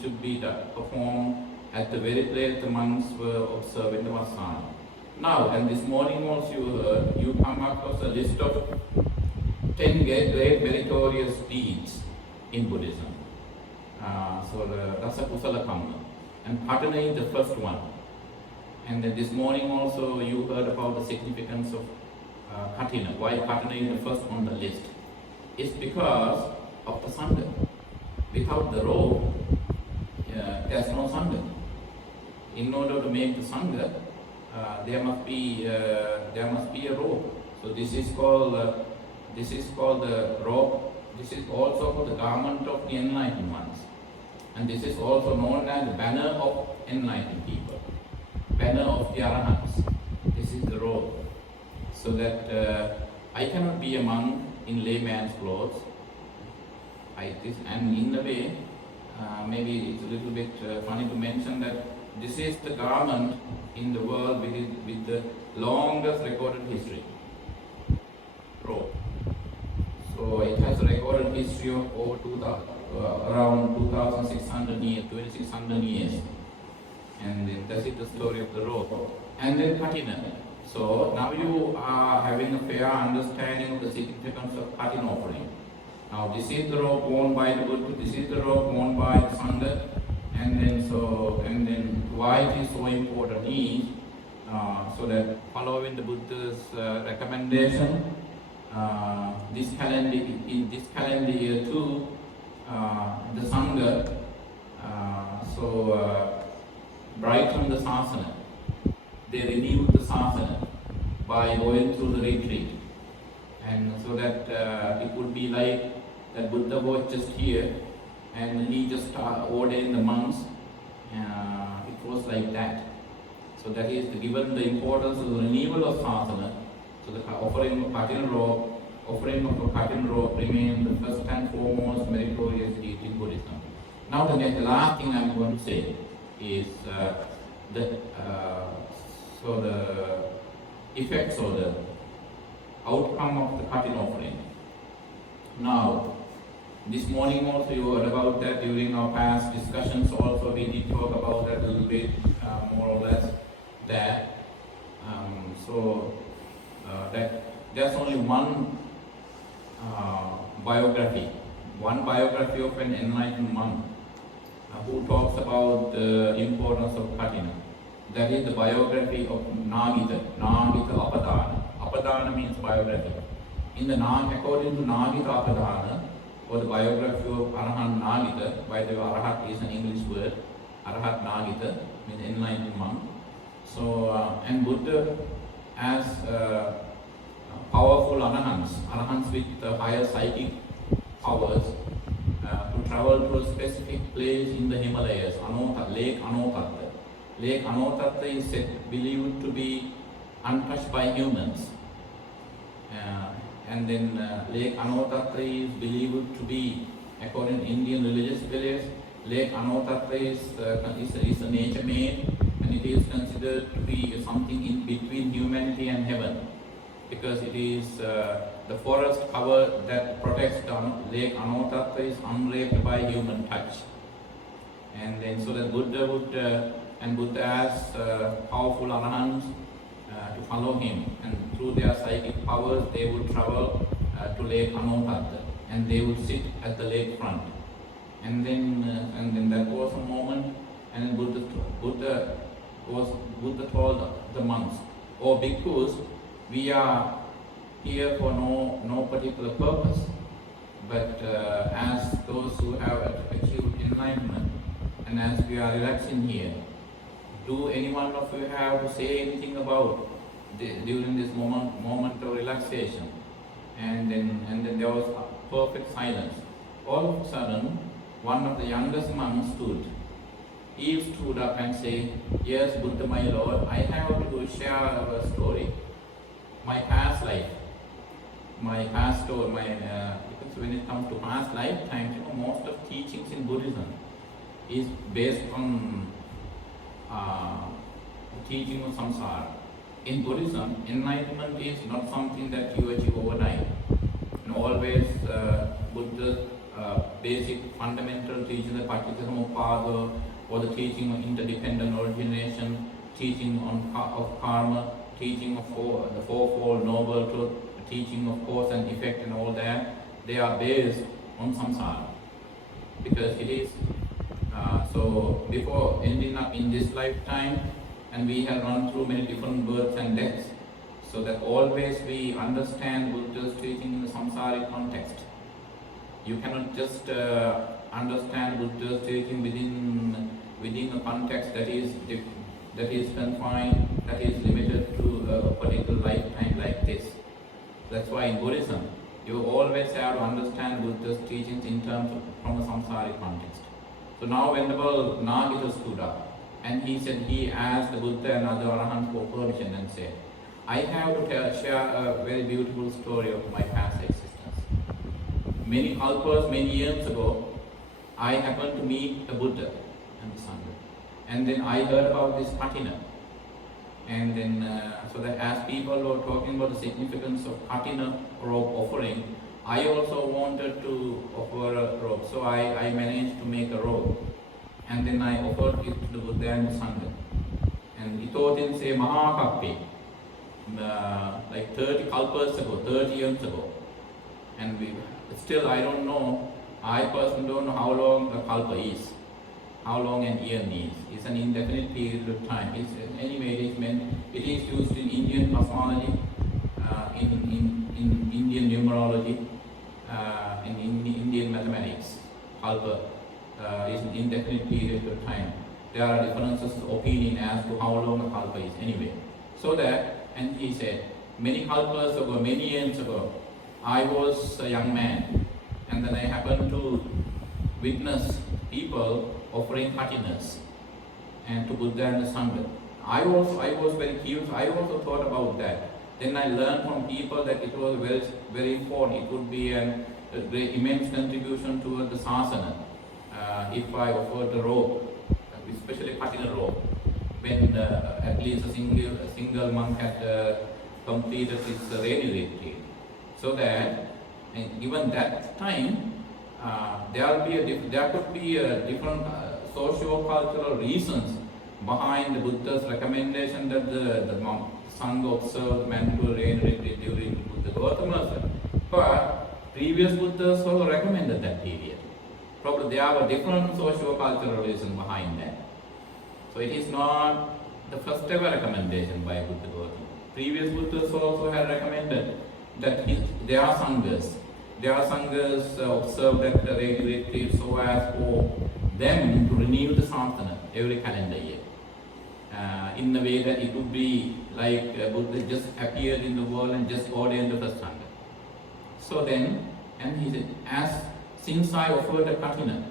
should be performed at the very place the monks were observing the vasana. Now, and this morning also you come across a list of 10 great meritorious deeds in Buddhism. So the Rasa Kusala Kamma. And Patana is the first one. And then this morning also you heard about the significance of Katina. Why Katina is the first on the list? It's because of the Sangha. Without the rope, there's no Sangha. In order to make the Sangha, there must be a rope. So this is called the rope. This is also called the garment of the enlightened ones. And this is also known as the banner of enlightened people. Banner of the Arahants. This is the robe. So that I cannot be a monk in layman's clothes. And in a way, maybe it's a little bit funny to mention that this is the garment in the world with the longest recorded history. Robe. So it has a recorded history of over around 2,600 years, 2,600 years. And that's the story of the robe. And then Katina. So now you are having a fair understanding of the significance of Katina offering. Now this is the robe worn by the Buddha, this is the robe worn by the Sangha, and then why it is so important is so that following the Buddha's recommendation, this calendar year too, the Sangha brightened the sasana. They renewed the sasana by going through the retreat, and so that it would be like that Buddha was just here and he just ordained the monks. It was like that. So that is given the importance of the renewal of sasana. So the offering of Katina robe remains the first and foremost meritorious deed in Buddhism. Now the last thing I'm going to say is the effects or the outcome of the Katina offering. Now, this morning also you heard about that during our past discussions. Also we did talk about that a little bit, more or less. That that there's only one biography of an enlightened monk who talks about the importance of Katina. That is the biography of Nagita Apadana. Apadana means biography. According to Nagita Apadana, or the biography of Arahant Nagita, by the way, Arahat is an English word, Arahat Nagita, means enlightened monk. So, and Buddha as powerful Arahants with higher psychic powers, to travel to a specific place in the Himalayas, Lake Anotatta. Lake Anotatta is believed to be untouched by humans. And then Lake Anotatta is believed to be, according to Indian religious beliefs, Lake Anotatta is a nature made, and it is considered to be something in between humanity and heaven, because it is the forest cover that protects the Lake Anotatta is unraped by human touch. And then so that Buddha as powerful Arahants to follow him, and through their psychic powers they would travel to Lake Anotatta, and they would sit at the lake front. And then that was a moment, and Buddha told the monks, "Oh bhikkhus, we are here for no particular purpose, but as those who have achieved enlightenment, and as we are relaxing here, do any one of you have to say anything about during this moment of relaxation?" And then there was perfect silence. All of a sudden, one of the youngest monks stood. He stood up and said, "Yes, Buddha, my Lord, I have to share a story. My past life, because when it comes to past lifetimes, most of teachings in Buddhism is based on teaching of samsara. In Buddhism, enlightenment is not something that you achieve overnight. And always Buddha's basic fundamental teaching, the Paticca or the teaching of interdependent origination, teaching of karma, teaching of the fourfold noble truth, teaching of cause and effect and all that, they are based on samsara. Because it is, so before ending up in this lifetime, and we have run through many different births and deaths, so that always we understand Buddha's teaching in the samsaric context. You cannot just understand Buddha's teaching within a context that is confined, that is limited to a particular lifetime like this. That's why in Buddhism, you always have to understand Buddha's teachings in terms of from a samsaric context. So now Venerable Nagita stood up, and he asked the Buddha and other Arahants for permission and said, "I have to share a very beautiful story of my past existence. Many kalpas, many years ago, I happened to meet the Buddha and the Sangha. And then I heard about this Katina. And then, so that as people were talking about the significance of Katina robe offering, I also wanted to offer a robe. So I managed to make a robe. And then I offered it to the Buddha and the Sangha. And he told him, say, Mahakappi, like 30 kalpas ago, 30 years ago. And still I don't know, I personally don't know how long a kalpa is, how long an year is. It's an indefinite period of time. Anyway, it is used in Indian cosmology, in Indian numerology, in Indian mathematics. Kalpa is an indefinite period of time. There are differences of opinion as to how long a kalpa is anyway. So that, and he said, many kalpas ago, many years ago, I was a young man, and then I happened to witness people offering katinas and to Buddha and the Sangha. I was very curious. I also thought about that. Then I learned from people that it was very, very important. It would be a great immense contribution toward the sasana if I offered a robe, especially katina robe, when at least a single monk had completed his rainy retreat. So that, and given that time, there could be different socio-cultural reasons behind the Buddha's recommendation that the Sangha observed mandatory rain retreat during Buddha Gautama's. But previous Buddhas also recommended that period. Probably there are different socio-cultural reasons behind that. So it is not the first ever recommendation by Buddha Gautama. Previous Buddhas also had recommended that there are sanghas. There are sanghas observed at the regular retreat so as for them to renew the sadhana every calendar year. In the way that it would be like Buddha just appeared in the world and just ordained the first sangha. So then, and he said, since I offered the katina,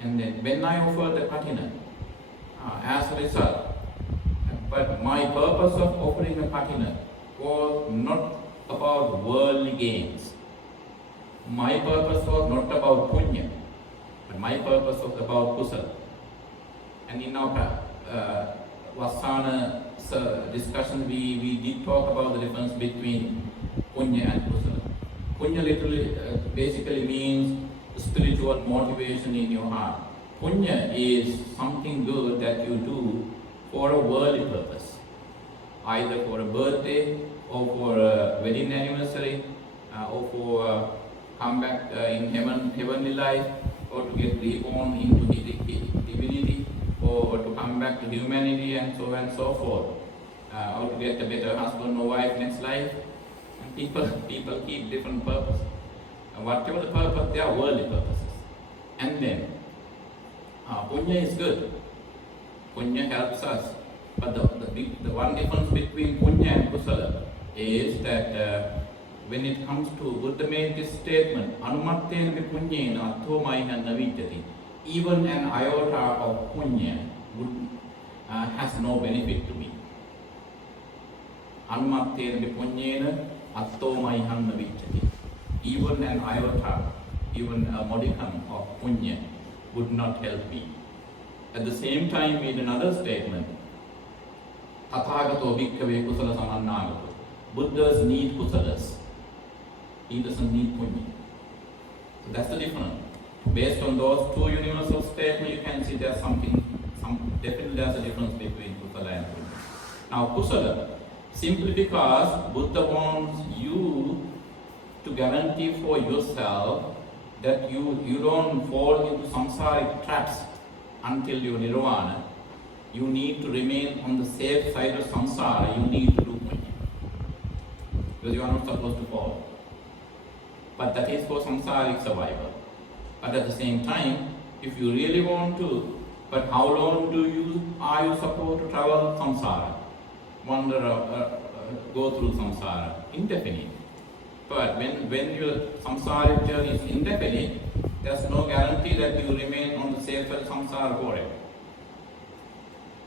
and then when I offered the katina, as a result, but my purpose of offering the katina was not about worldly gains. My purpose was not about punya, but my purpose was about kusala. And in our Vasana discussion, we did talk about the difference between punya and kusala. Punya literally basically means spiritual motivation in your heart. Punya is something good that you do for a worldly purpose, either for a birthday or for a wedding anniversary or for come back in heavenly life, or to get reborn into divinity, or to come back to humanity, and so on and so forth, or to get a better husband or wife next life. And people keep different purposes. Whatever the purpose, they are worldly purposes. And then punya is good. Punya helps us. But the one difference between punya and kusala is that when it comes to Buddha made this statement, anumattena punyena atthomaiha navijjati. Even an iota of punya has no benefit to me. Anumattena punyena atthomaiha navijjati. Even an iota, even a modicum of punya would not help me. At the same time, made another statement, tathagato bhikkhave kusala samannagato. Buddhas need kusalas. He doesn't need punya. So that's the difference. Based on those two universal statements, you can see there's definitely there's a difference between kusala and punya. Now kusala, simply because Buddha wants you to guarantee for yourself that you don't fall into samsaric traps until you nirvana. You need to remain on the safe side of samsara. You need to do punya, because you are not supposed to fall. But that is for samsaric survival. But at the same time, if you really want to, but how long are you supposed to travel samsara? Wander, go through samsara? Indefinite. But when your samsaric journey is indefinite, there's no guarantee that you remain on the safe side of samsara forever.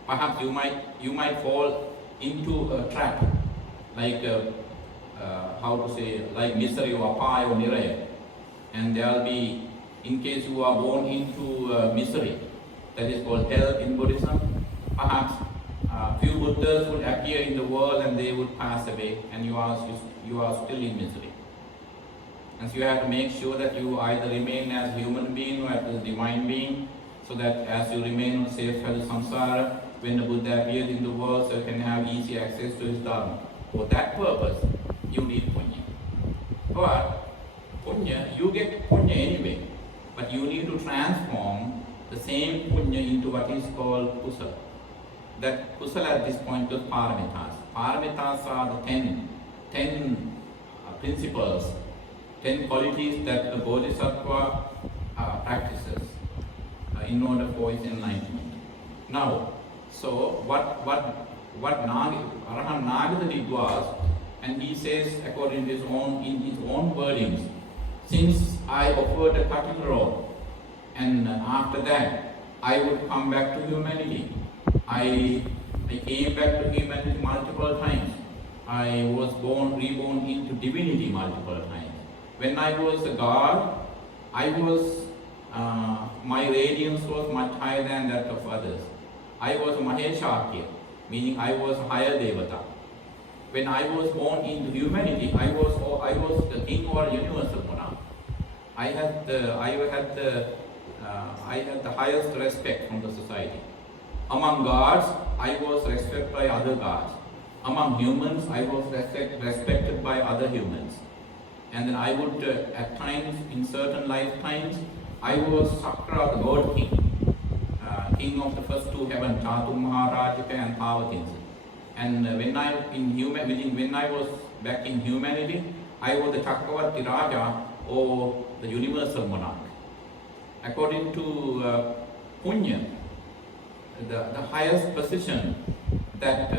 Perhaps you might fall into a trap, like like misery or apaya or niraya, and there will be, in case you are born into misery, that is called hell in Buddhism. Perhaps few Buddhas would appear in the world and they would pass away, and you are still in misery. And so you have to make sure that you either remain as a human being or as a divine being, so that as you remain on the safe side of samsara, when the Buddha appears in the world, so you can have easy access to his Dhamma. For that purpose, you need punya. But punya, you get punya anyway, but you need to transform the same punya into what is called kusala. That kusala at this point is paramitas. Paramitas are the 10 principles, 10 qualities that a bodhisattva practices in order for its enlightenment. Now, so what Arahant Nagata did was, and he says according to in his own wordings, since I offered a cutting rod, and after that I would come back to humanity. I came back to humanity multiple times. I was reborn into divinity multiple times. When I was a god, my radiance was much higher than that of others. I was Maheshakya, meaning I was higher devata. When I was born into humanity, I was the king or universal monarch. I had the highest respect from the society. Among gods, I was respected by other gods. Among humans, I was respected by other humans. And then I would, at times, in certain lifetimes, I was Sakra, the God king, king of the first two heavens, Chatu Maharajika and Pavatinsa. And when I was back in humanity, I was the Chakravarti Raja, or the universal monarch. According to Punya, the highest position that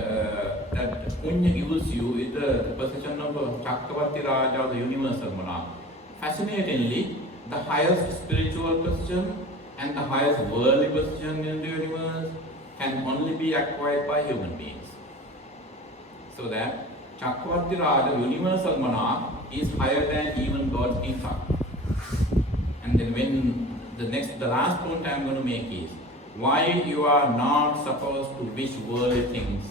Punya gives you is the position of Chakravarti Raja, the universal monarch. Fascinatingly, the highest spiritual position and the highest worldly position in the universe can only be acquired by human beings. So that Chakravarti Raja, the universal monarch, is higher than even God himself. And then when the last point I am going to make is, why you are not supposed to wish worldly things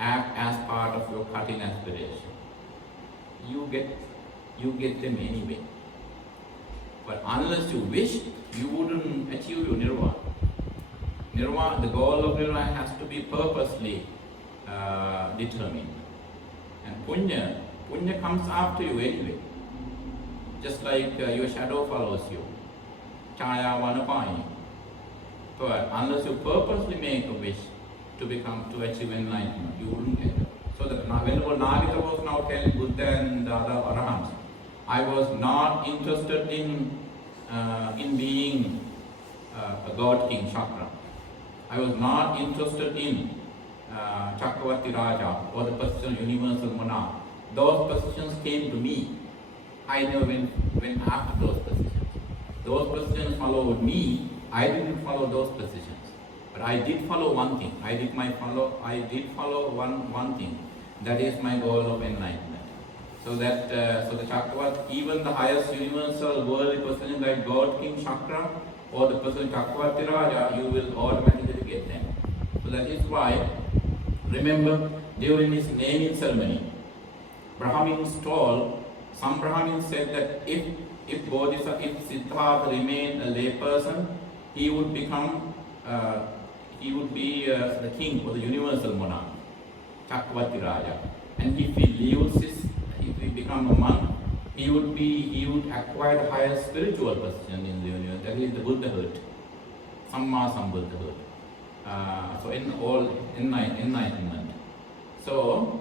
as part of your cutting aspiration. You get them anyway. But unless you wish, you wouldn't achieve your nirvana. Nirvana, the goal of nirvana has to be purposely determined. And punya comes after you anyway. Just like your shadow follows you. Chaya vanapani. But unless you purposely make a wish to achieve enlightenment, you wouldn't get it. So that whenever Nagita was now telling Buddha and the other Arahants, I was not interested in being a God King Chakra. I was not interested in Chakravarti Raja or the position universal monarch. Those positions came to me. I never went after those positions. Those positions followed me. I didn't follow those positions. But I did follow one thing. I did follow one thing. That is my goal of enlightenment. So that the Chakravarti, even the highest universal worldly position like God King Chakra or the person Chakravarti Raja, you will automatically get them. So that is why, remember, during this naming ceremony, Brahmins told, some Brahmins said that if Siddhartha remained a lay person, he would be the king or the universal monarch, Chakravarti Raja. And if he become a monk, he would acquire the highest spiritual position in the universe. That is the Buddhahood, Samma Sambuddhahood. So in all enlightenment. So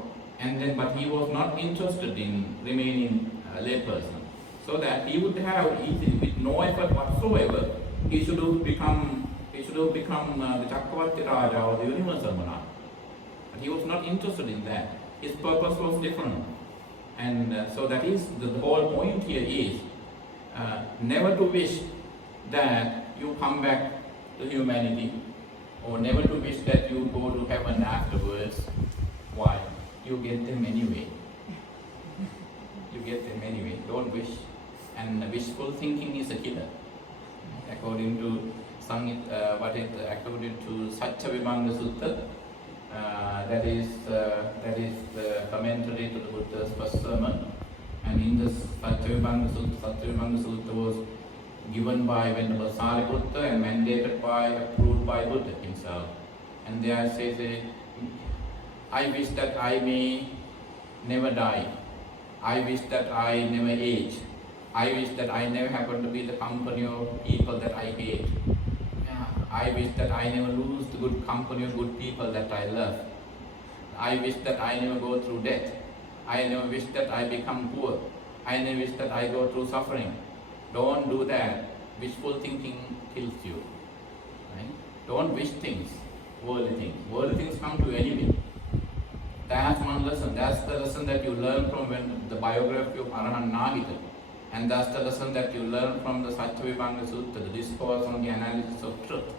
but he was not interested in remaining a lay person. So that he would have easily, with no effort whatsoever, he should have become the Chakravarti Raja or the universal monarch. But he was not interested in that. His purpose was different. And so that is the whole point here is never to wish that you come back to humanity, or never to wish that you go to heaven afterwards. Why? You get them anyway. You get them anyway. Don't wish. And wishful thinking is a killer. According to according to Satchavimanga Sutta, that is the commentary to the Buddha's first sermon. And in this Satchavimanga Sutta was given by Venerable Sariputta and approved by Buddha himself. And there says, I wish that I may never die. I wish that I never age. I wish that I never happen to be the company of people that I hate. I wish that I never lose the good company of good people that I love. I wish that I never go through death. I never wish that I become poor. I never wish that I go through suffering. Don't do that. Wishful thinking kills you. Right? Don't wish things, worldly things. Worldly things come to you anyway. That's one lesson. That's the lesson that you learn from the biography of Arahant Nagita. And that's the lesson that you learn from the Satchavimanga Sutta, the discourse on the analysis of truth.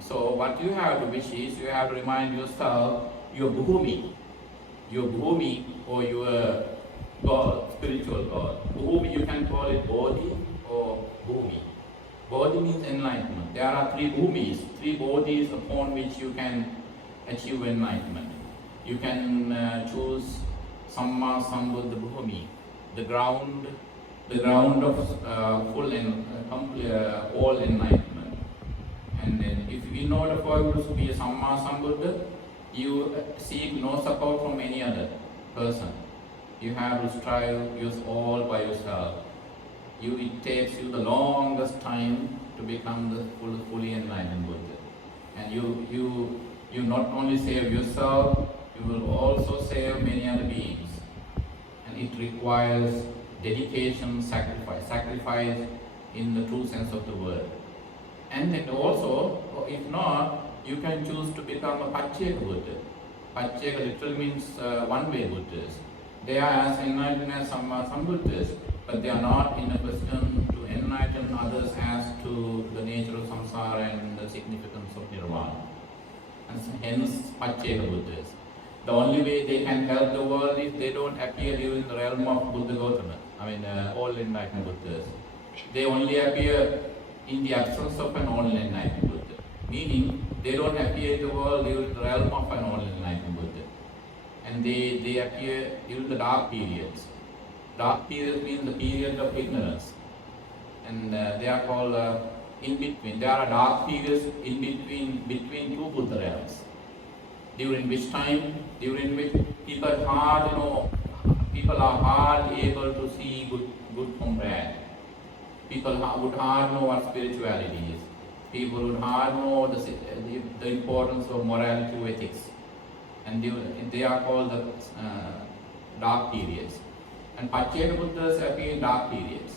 So what you have to wish is, you have to remind yourself your Bhumi or your God, spiritual God. Bhumi, you can call it Bodhi or Bhumi. Bodhi means enlightenment. There are three Bhumis, three Bodhis upon which you can achieve enlightenment. You can choose Samma Sambuddha Bhumi, the ground of full and complete all enlightenment. And then, in order for you to be a Samma Sambuddha, you seek no support from any other person. You have to strive all by yourself. it takes you the longest time to become the fully enlightened Buddha. And you not only save yourself, you will also save many other beings. And it requires dedication, sacrifice in the true sense of the word. And then also, if not, you can choose to become a Pacceka Buddha. Pacceka literally means one-way Buddhas. They are as enlightened as some Buddhas, but they are not in a position to enlighten others as to the nature of samsara and the significance of nirvana. And hence, Pacceka Buddhas. The only way they can help the world is they don't appear in the realm of Buddha Gautama. All enlightened Buddhas. They only appear in the absence of an all enlightened Buddha. Meaning, they don't appear in the world during the realm of an all enlightened Buddha. And they appear during the dark periods. Dark periods means the period of ignorance. And they are called in between. There are dark periods in between two Buddha realms. During which people are hardly able to see good from bad. People would hardly know what spirituality is. People would hardly know the importance of morality or ethics. And they are called the dark periods. And Pacceka Buddhas appear in dark periods.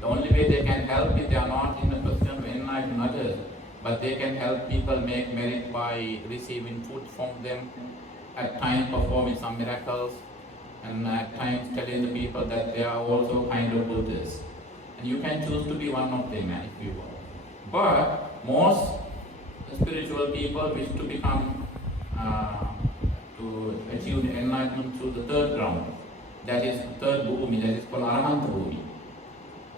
The only way they can help is they are not in a position to enlighten others, but they can help people make merit by receiving food from them, at times performing some miracles, and at times telling the people that they are also kind of Buddhas. And you can choose to be one of them if you want. But most spiritual people wish to become, to achieve enlightenment through the third ground. That is the third bhumi, that is called Arahanta bhumi.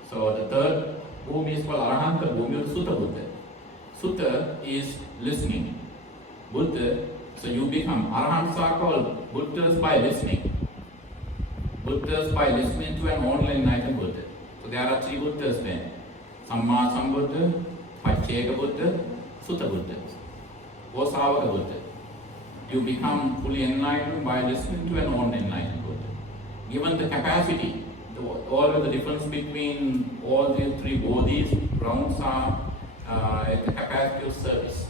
So the third bhumi is called Arahanta bhumi or Sutta Buddha. Sutta is listening. Buddha, so you become, Arahants are called Buddhas by listening. Buddhas by listening to an only enlightened Buddha. So there are three Buddhas then. Samma Sambuddha, Pacceka Buddha, Sutta Buddha, or Savaka Buddha. You become fully enlightened by listening to an only enlightened Buddha. Given the capacity, all the difference between all these three bodhis, grounds are the capacity of service.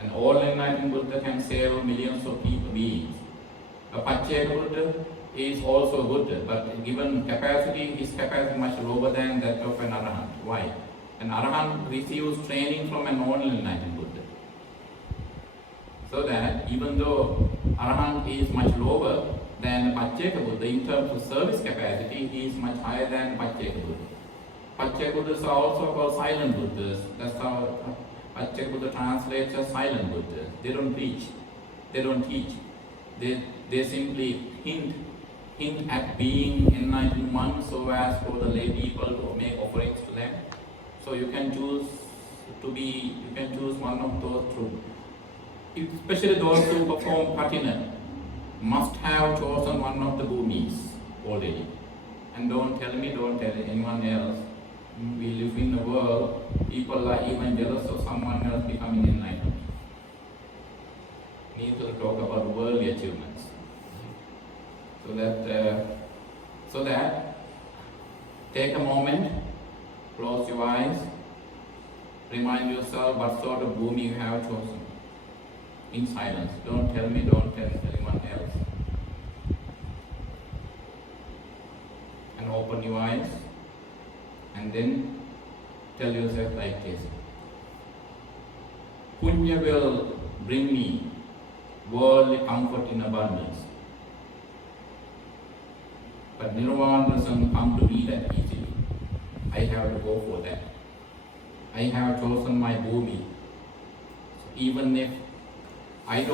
And all enlightened Buddha can save millions of beings. A Pacceka Buddha is also Buddha, but given capacity, his capacity is much lower than that of an Arahant. Why? An Arahant receives training from an all enlightened Buddha. So that even though Arahant is much lower than Pacceka Buddha, in terms of service capacity, he is much higher than Pacceka Buddha. Pacceka Buddhas are also called silent Buddhas. That's how Pacceka Buddha translates as silent Buddhas. They don't preach, they don't teach. They simply hint at being enlightened one so as for the lay people to make offerings to them. So you can choose one of those two. Especially those who perform patina must have chosen one of the bhumis already. And don't tell anyone else. We live in a world, people are even jealous of someone else becoming enlightened. Need to talk about worldly achievements. So that take a moment, close your eyes, remind yourself what sort of bhumi you have chosen. In silence. Don't tell me, don't tell anyone else. And open your eyes and then tell yourself like this. Punya will bring me worldly comfort in abundance. But nirvana doesn't come to me that easily. I have to go for that. I have chosen my bhumi. So even if I'm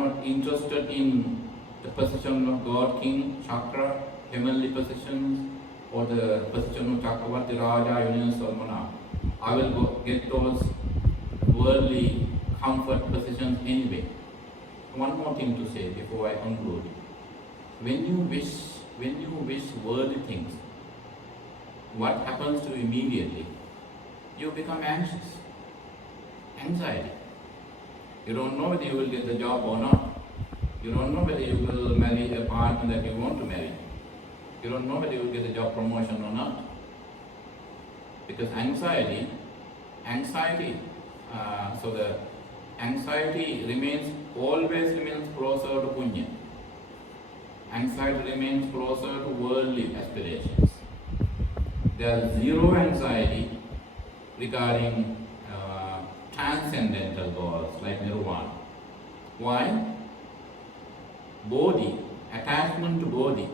not interested in the position of God, King, Chakra, heavenly positions, or the position of Chakravarti, Raja, Universal Monarch. I will get those worldly comfort positions anyway. One more thing to say before I conclude. When you wish worldly things, what happens to you immediately? You become anxious. Anxiety. You don't know whether you will get the job or not. You don't know whether you will marry a partner that you want to marry. You don't know whether you will get a job promotion or not. Because anxiety, so the anxiety always remains closer to punya. Anxiety remains closer to worldly aspirations. There is zero anxiety regarding transcendental goals like nirvana. Why? Body, attachment to body,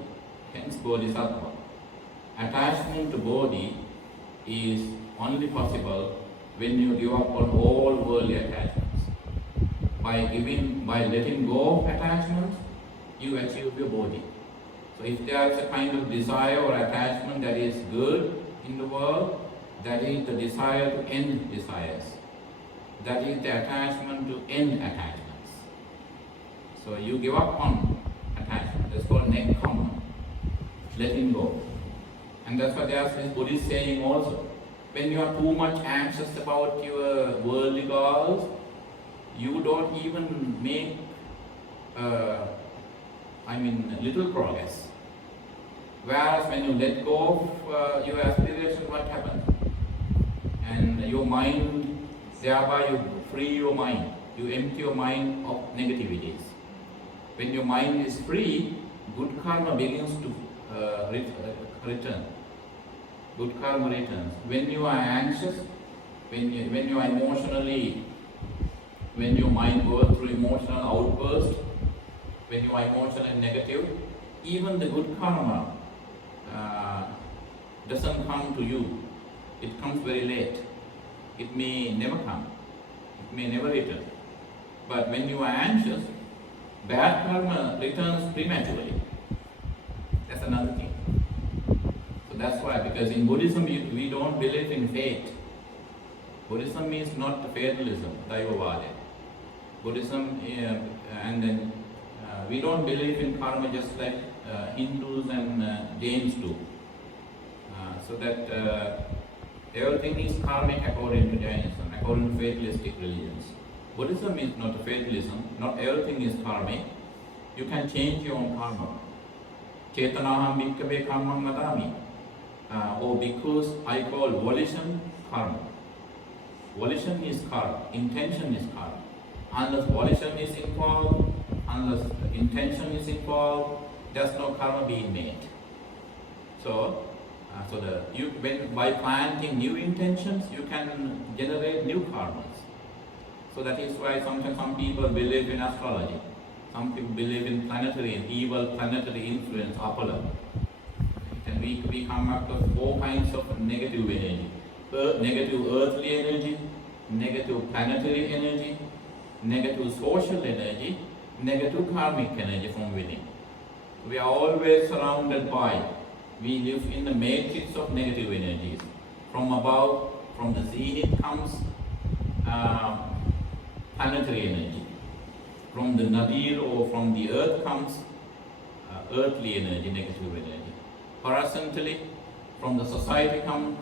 hence bodhisattva. Attachment to body is only possible when you give up on all worldly attachments. By letting go of attachments, you achieve your body. So if there is a kind of desire or attachment that is good in the world, that is the desire to end desires. That is the attachment to end attachments. So you give up on attachment. That's called nekkhamma, letting go. And that's what there's this Buddhist saying also. When you are too much anxious about your worldly goals, you don't even make little progress. Whereas when you let go of your aspiration, what happens? And your mind, thereby you free your mind. You empty your mind of negativities. When your mind is free, good karma begins to return. Good karma returns. When you are anxious, when you are emotionally, when your mind goes through emotional outbursts, when you are emotionally negative, even the good karma doesn't come to you. It comes very late. It may never come. It may never return. But when you are anxious, bad karma returns prematurely. That's another thing. So that's why, because in Buddhism we don't believe in fate. Buddhism is not fatalism, daivavada. Buddhism, and then we don't believe in karma just like Hindus and Jains do. So that everything is karmic according to Jainism, according to fatalistic religions. Buddhism is not a fatalism, not everything is karmic. You can change your own karma. Chetanaham bhikkhave karmam vadami. Or because I call volition karma. Volition is karma, intention is karma. Unless volition is involved, unless intention is involved, there's no karma being made. So, by planting new intentions, you can generate new karmas. So that is why sometimes some people believe in astrology. Some people believe in evil planetary influence, Apollo. And we come across all kinds of negative energy. Negative earthly energy, negative planetary energy, negative social energy, negative karmic energy from within. We are always surrounded by, we live in the matrix of negative energies. From above, from the zenith comes planetary energy. From the nadir or from the earth comes earthly energy, negative energy. Horizontally, from the society from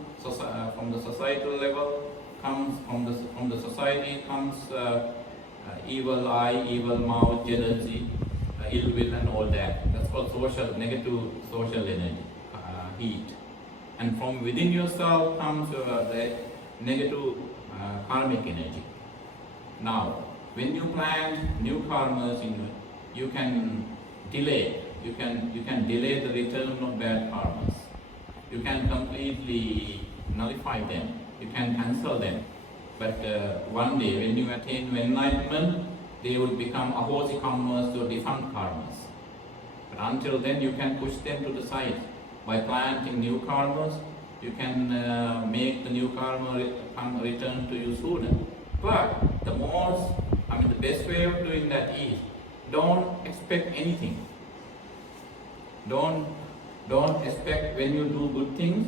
the societal level comes, from the society comes evil eye, evil mouth, jealousy, ill will and all that. That's called negative social energy, heat. And from within yourself comes the negative karmic energy. Now, when you plant new karmas, you can delay. You can delay the return of bad karmas. You can completely nullify them. You can cancel them. But one day, when you attain enlightenment, they will become ahosi karmas or defunct karmas. But until then, you can push them to the side. By planting new karmas, you can make the new karma return to you sooner. But the best way of doing that is, don't expect anything. Don't expect when you do good things,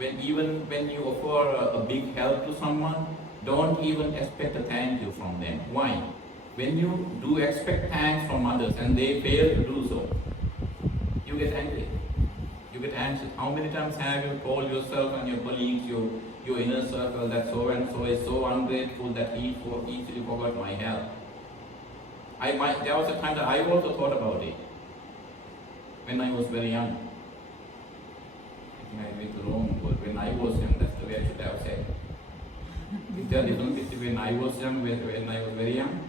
even when you offer a big help to someone, don't even expect a thank you from them. Why? When you do expect thanks from others and they fail to do so, you get angry. You get anxious. How many times have you told yourself and your colleagues, your inner circle, that so and so is so ungrateful that he easily forgot my help? There was a time that I also thought about it when I was very young. with the wrong word. When I was young, that's the way I should have said. Is there a difference between when I was young, when I was very young?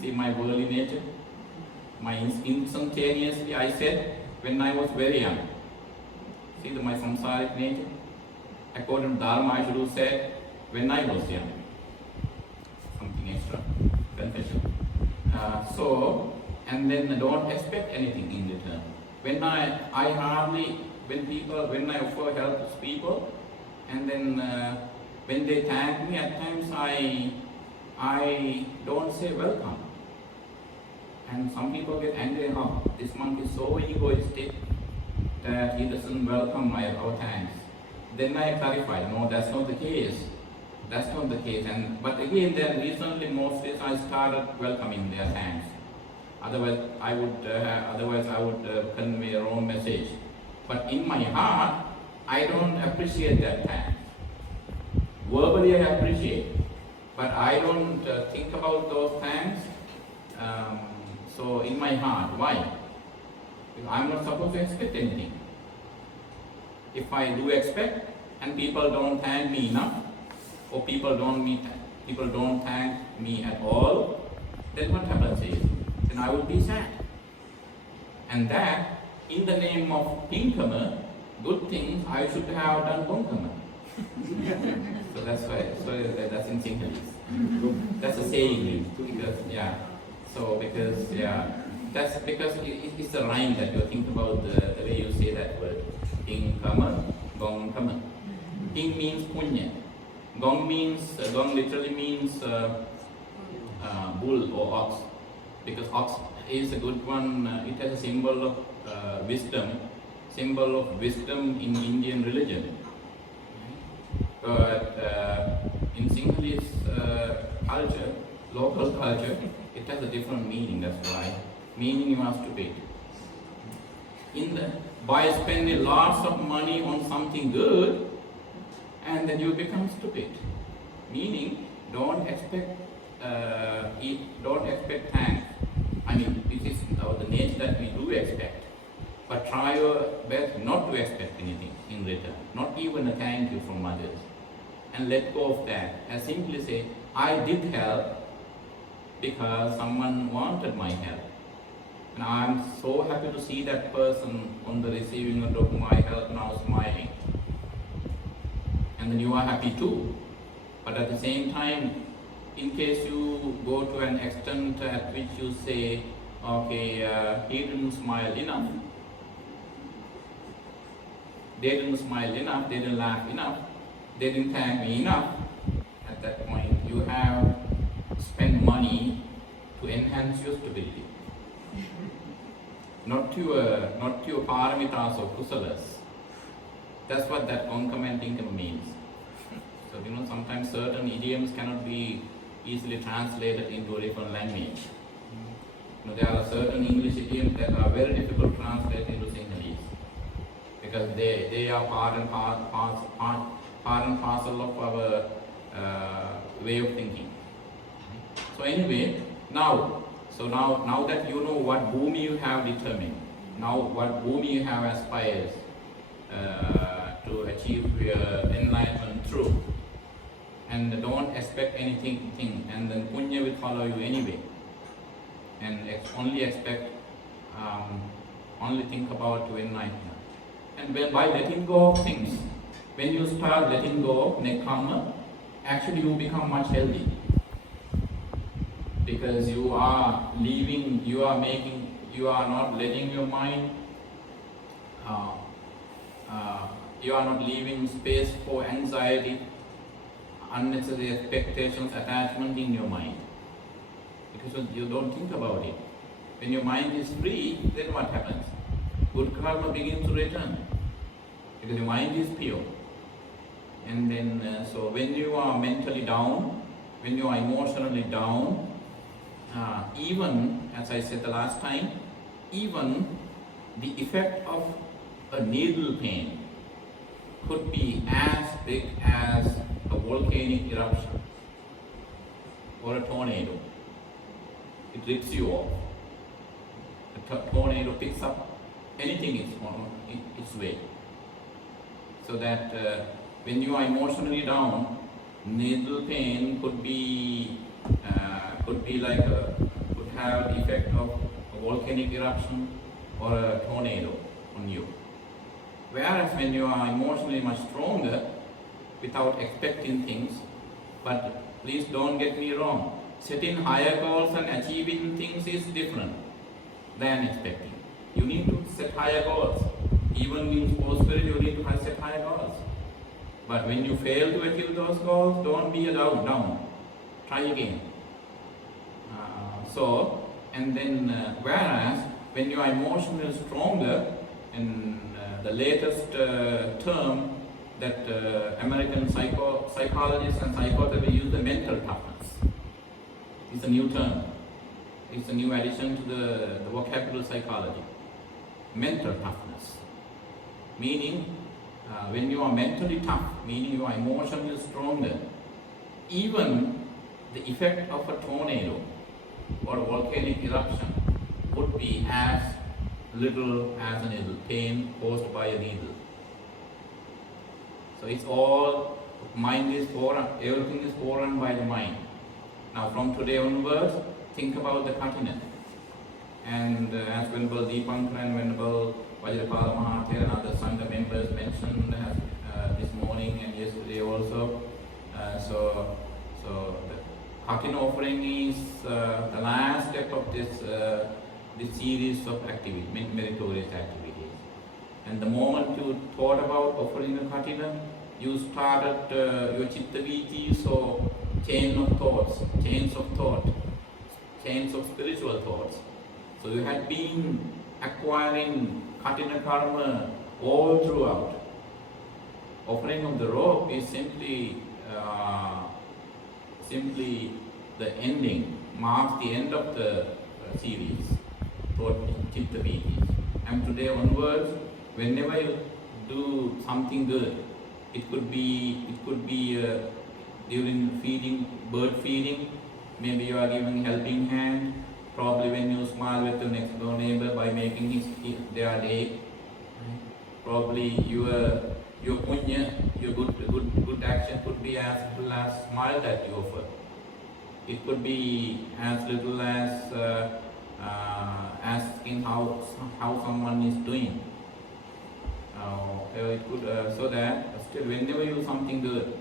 See my worldly nature? My instantaneously I said, when I was very young. See my samsaric nature? According to Dharma, I should have said, when I was young. Something extra. Confession. And then don't expect anything in return. When I offer help to people, and then when they thank me, at times I don't say welcome. And some people get angry, oh, this monk is so egoistic that he doesn't welcome our thanks. Then I clarify, no, that's not the case. That's not the case. But again, then recently, mostly I started welcoming their thanks. Otherwise, I would convey a wrong message. But in my heart, I don't appreciate that thanks. Verbally, I appreciate, but I don't think about those thanks. So in my heart, why? Because I'm not supposed to expect anything. If I do expect, and people don't thank me enough, or people don't thank me at all, then what happens is, then I will be sad. And that, in the name of Pinkama, good things I should have done Bunkama. So that's why, that's in Sinhalese. That's a saying, that's because it's a rhyme that you think about the way you say that word. Pinkama, Gongkama. Ping means punya. Gong literally means bull or ox. Because ox is a good one, it has a symbol of wisdom in Indian religion. But in Sinhalese culture, local culture, it has a different meaning, that's why. Meaning you are stupid. By spending lots of money on something good, and then you become stupid. Meaning, don't expect thanks. I mean, this is the nature that we do expect. But try your best not to expect anything in return, not even a thank you from others. And let go of that. And simply say, I did help because someone wanted my help. And I'm so happy to see that person on the receiving end of my help now smiling. And then you are happy too. But at the same time, in case you go to an extent at which you say, okay, he didn't smile enough, they didn't smile enough, they didn't laugh enough, they didn't thank me enough, at that point you have spent money to enhance your stability. Not your paramitas or kusalas. That's what that concomitant means. So sometimes certain idioms cannot be easily translated into a different language. There are certain English idioms that are very difficult to translate into Sinhalese because they are part and parcel of our way of thinking. So anyway, now that you know what bhumi you have determined, now what bhumi you have aspires to achieve enlightenment through, and don't expect anything, and then punya will follow you anyway, and only think about enlightenment. And by letting go of things, when you start letting go of nekkhamma, actually you become much healthy. Because you are not letting your mind, you are not leaving space for anxiety, unnecessary expectations, attachment in your mind. Because you don't think about it. When your mind is free, then what happens? Good karma begins to return. Because your mind is pure. And then, so when you are mentally down, when you are emotionally down, even, as I said the last time, even the effect of a needle pain could be as big as a volcanic eruption or a tornado. It rips you off. A tornado picks up anything on its way. So that when you are emotionally down, needle pain could be like could have the effect of a volcanic eruption or a tornado on you. Whereas when you are emotionally much stronger, without expecting things, but please don't get me wrong, setting higher goals and achieving things is different than expecting. You need to set higher goals. Even in sports spirit, you need to set higher goals. But when you fail to achieve those goals, don't be down. Try again. Whereas when you are emotionally stronger, and the latest term that American psychologists and psychotherapists use, the mental toughness. It's a new term. It's a new addition to the vocabulary psychology. Mental toughness. Meaning, when you are mentally tough, meaning you are emotionally stronger, even the effect of a tornado or a volcanic eruption would be as little as a needle, pain caused by a needle. So it's all, mind is foreign, everything is foreign by the mind. Now from today onwards, think about the Katina. And as Venerable Deepankar and Venerable Vajrapala Mahathir and other Sangha members mentioned this morning and yesterday also, so the Katina offering is the last step of this series of activities, meritorious activities. And the moment you thought about offering a Katina, you started your Chitta Viti, so chains of thought, chains of spiritual thoughts. So you had been acquiring Katina karma all throughout. Offering of the rope is simply the ending, marks the end of the series toward Chitta Viti. And today onwards, whenever you do something good, it could be during feeding, bird feeding, maybe you are giving helping hand, probably when you smile with your next door neighbor by making their day, probably your punya, your good action could be as little as smile that you offer. It could be as little as asking how someone is doing. It could so that still whenever you do something good,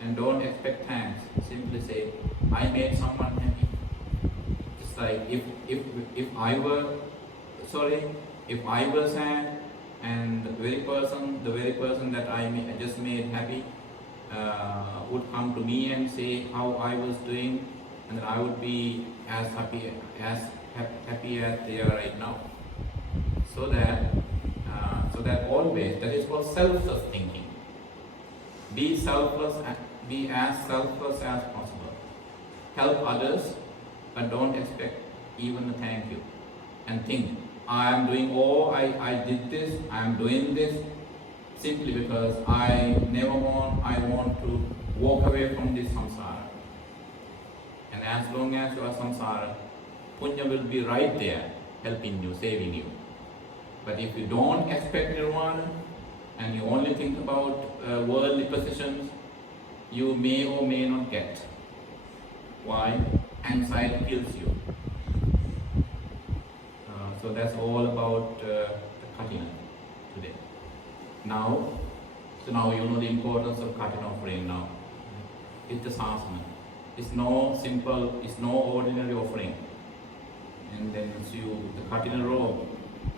and don't expect thanks, simply say, I made someone happy. It's like if I were sad, and the very person that I just made happy would come to me and say how I was doing, and I would be as happy as they are right now. So that always, that is called selfless thinking. Be selfless, be as selfless as possible. Help others, but don't expect even a thank you. And think, I did this, I am doing this simply because I want to walk away from this samsara. And as long as you are samsara, punya will be right there, helping you, saving you. But if you don't expect nirvana, and you only think about worldly possessions, you may or may not get. Why? Anxiety kills you. So that's all about the Katina today. Now you know the importance of Katina offering now. It's the sasana. It's no ordinary offering. And then the Katina robe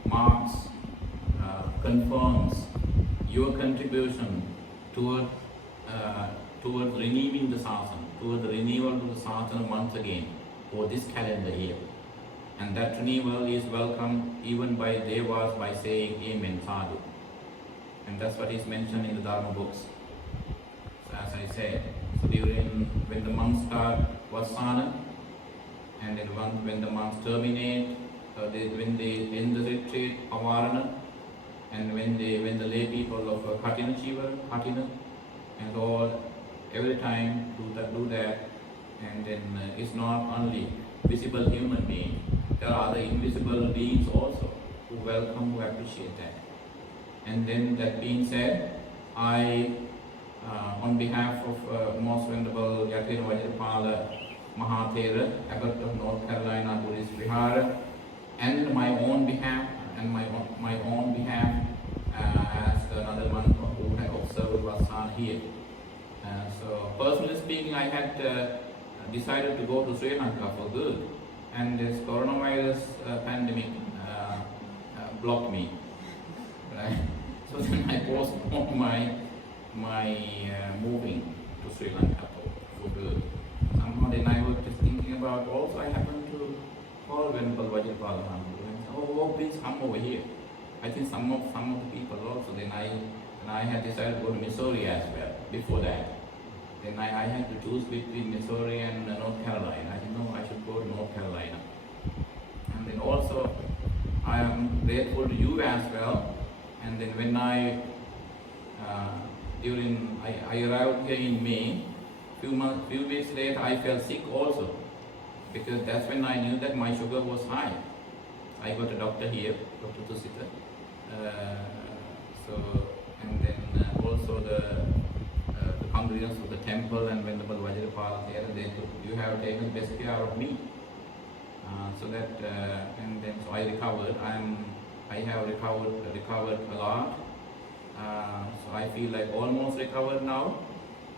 marks, confirms your contribution toward renewing the sasana, toward the renewal of the sasana once again for this calendar year. And that renewal is welcomed even by devas by saying Amen, Sadhu. And that's what is mentioned in the Dhamma books. So as I said, so when the monks start Vasana, and then when the monks terminate, when they end the retreat, Avarana, and when the lay people of Katina Chiva, Katina, and all, every time do that, and then it's not only visible human being, there are other invisible beings also who welcome, who appreciate that. And then that being said, I, on behalf of Most Venerable Yatin Vajrapala Mahathera, Abbot of North Carolina Buddhist Vihara, and my own behalf, as another monk who had observed Vassana here. So personally speaking, I had decided to go to Sri Lanka for good, and this coronavirus pandemic blocked me. Right? So then I postponed my moving to Sri Lanka for good. Somehow then I was just thinking about, also I happened to call Venerable Vajrapala Mahathera and said, oh, please come over here. I think some of the people also. Then I had decided to go to Missouri as well before that. Then I had to choose between Missouri and North Carolina. I said, no, I should go to North Carolina. And then also, I am grateful to you as well. And then when I arrived here in May, few weeks later, I felt sick also, because that's when I knew that my sugar was high. I got a doctor here, Dr. Tusita. And then also the congregants of the temple and Venerable Vajrapala there, you have taken best care of me. And then so I recovered. I have recovered a lot. So I feel like almost recovered now.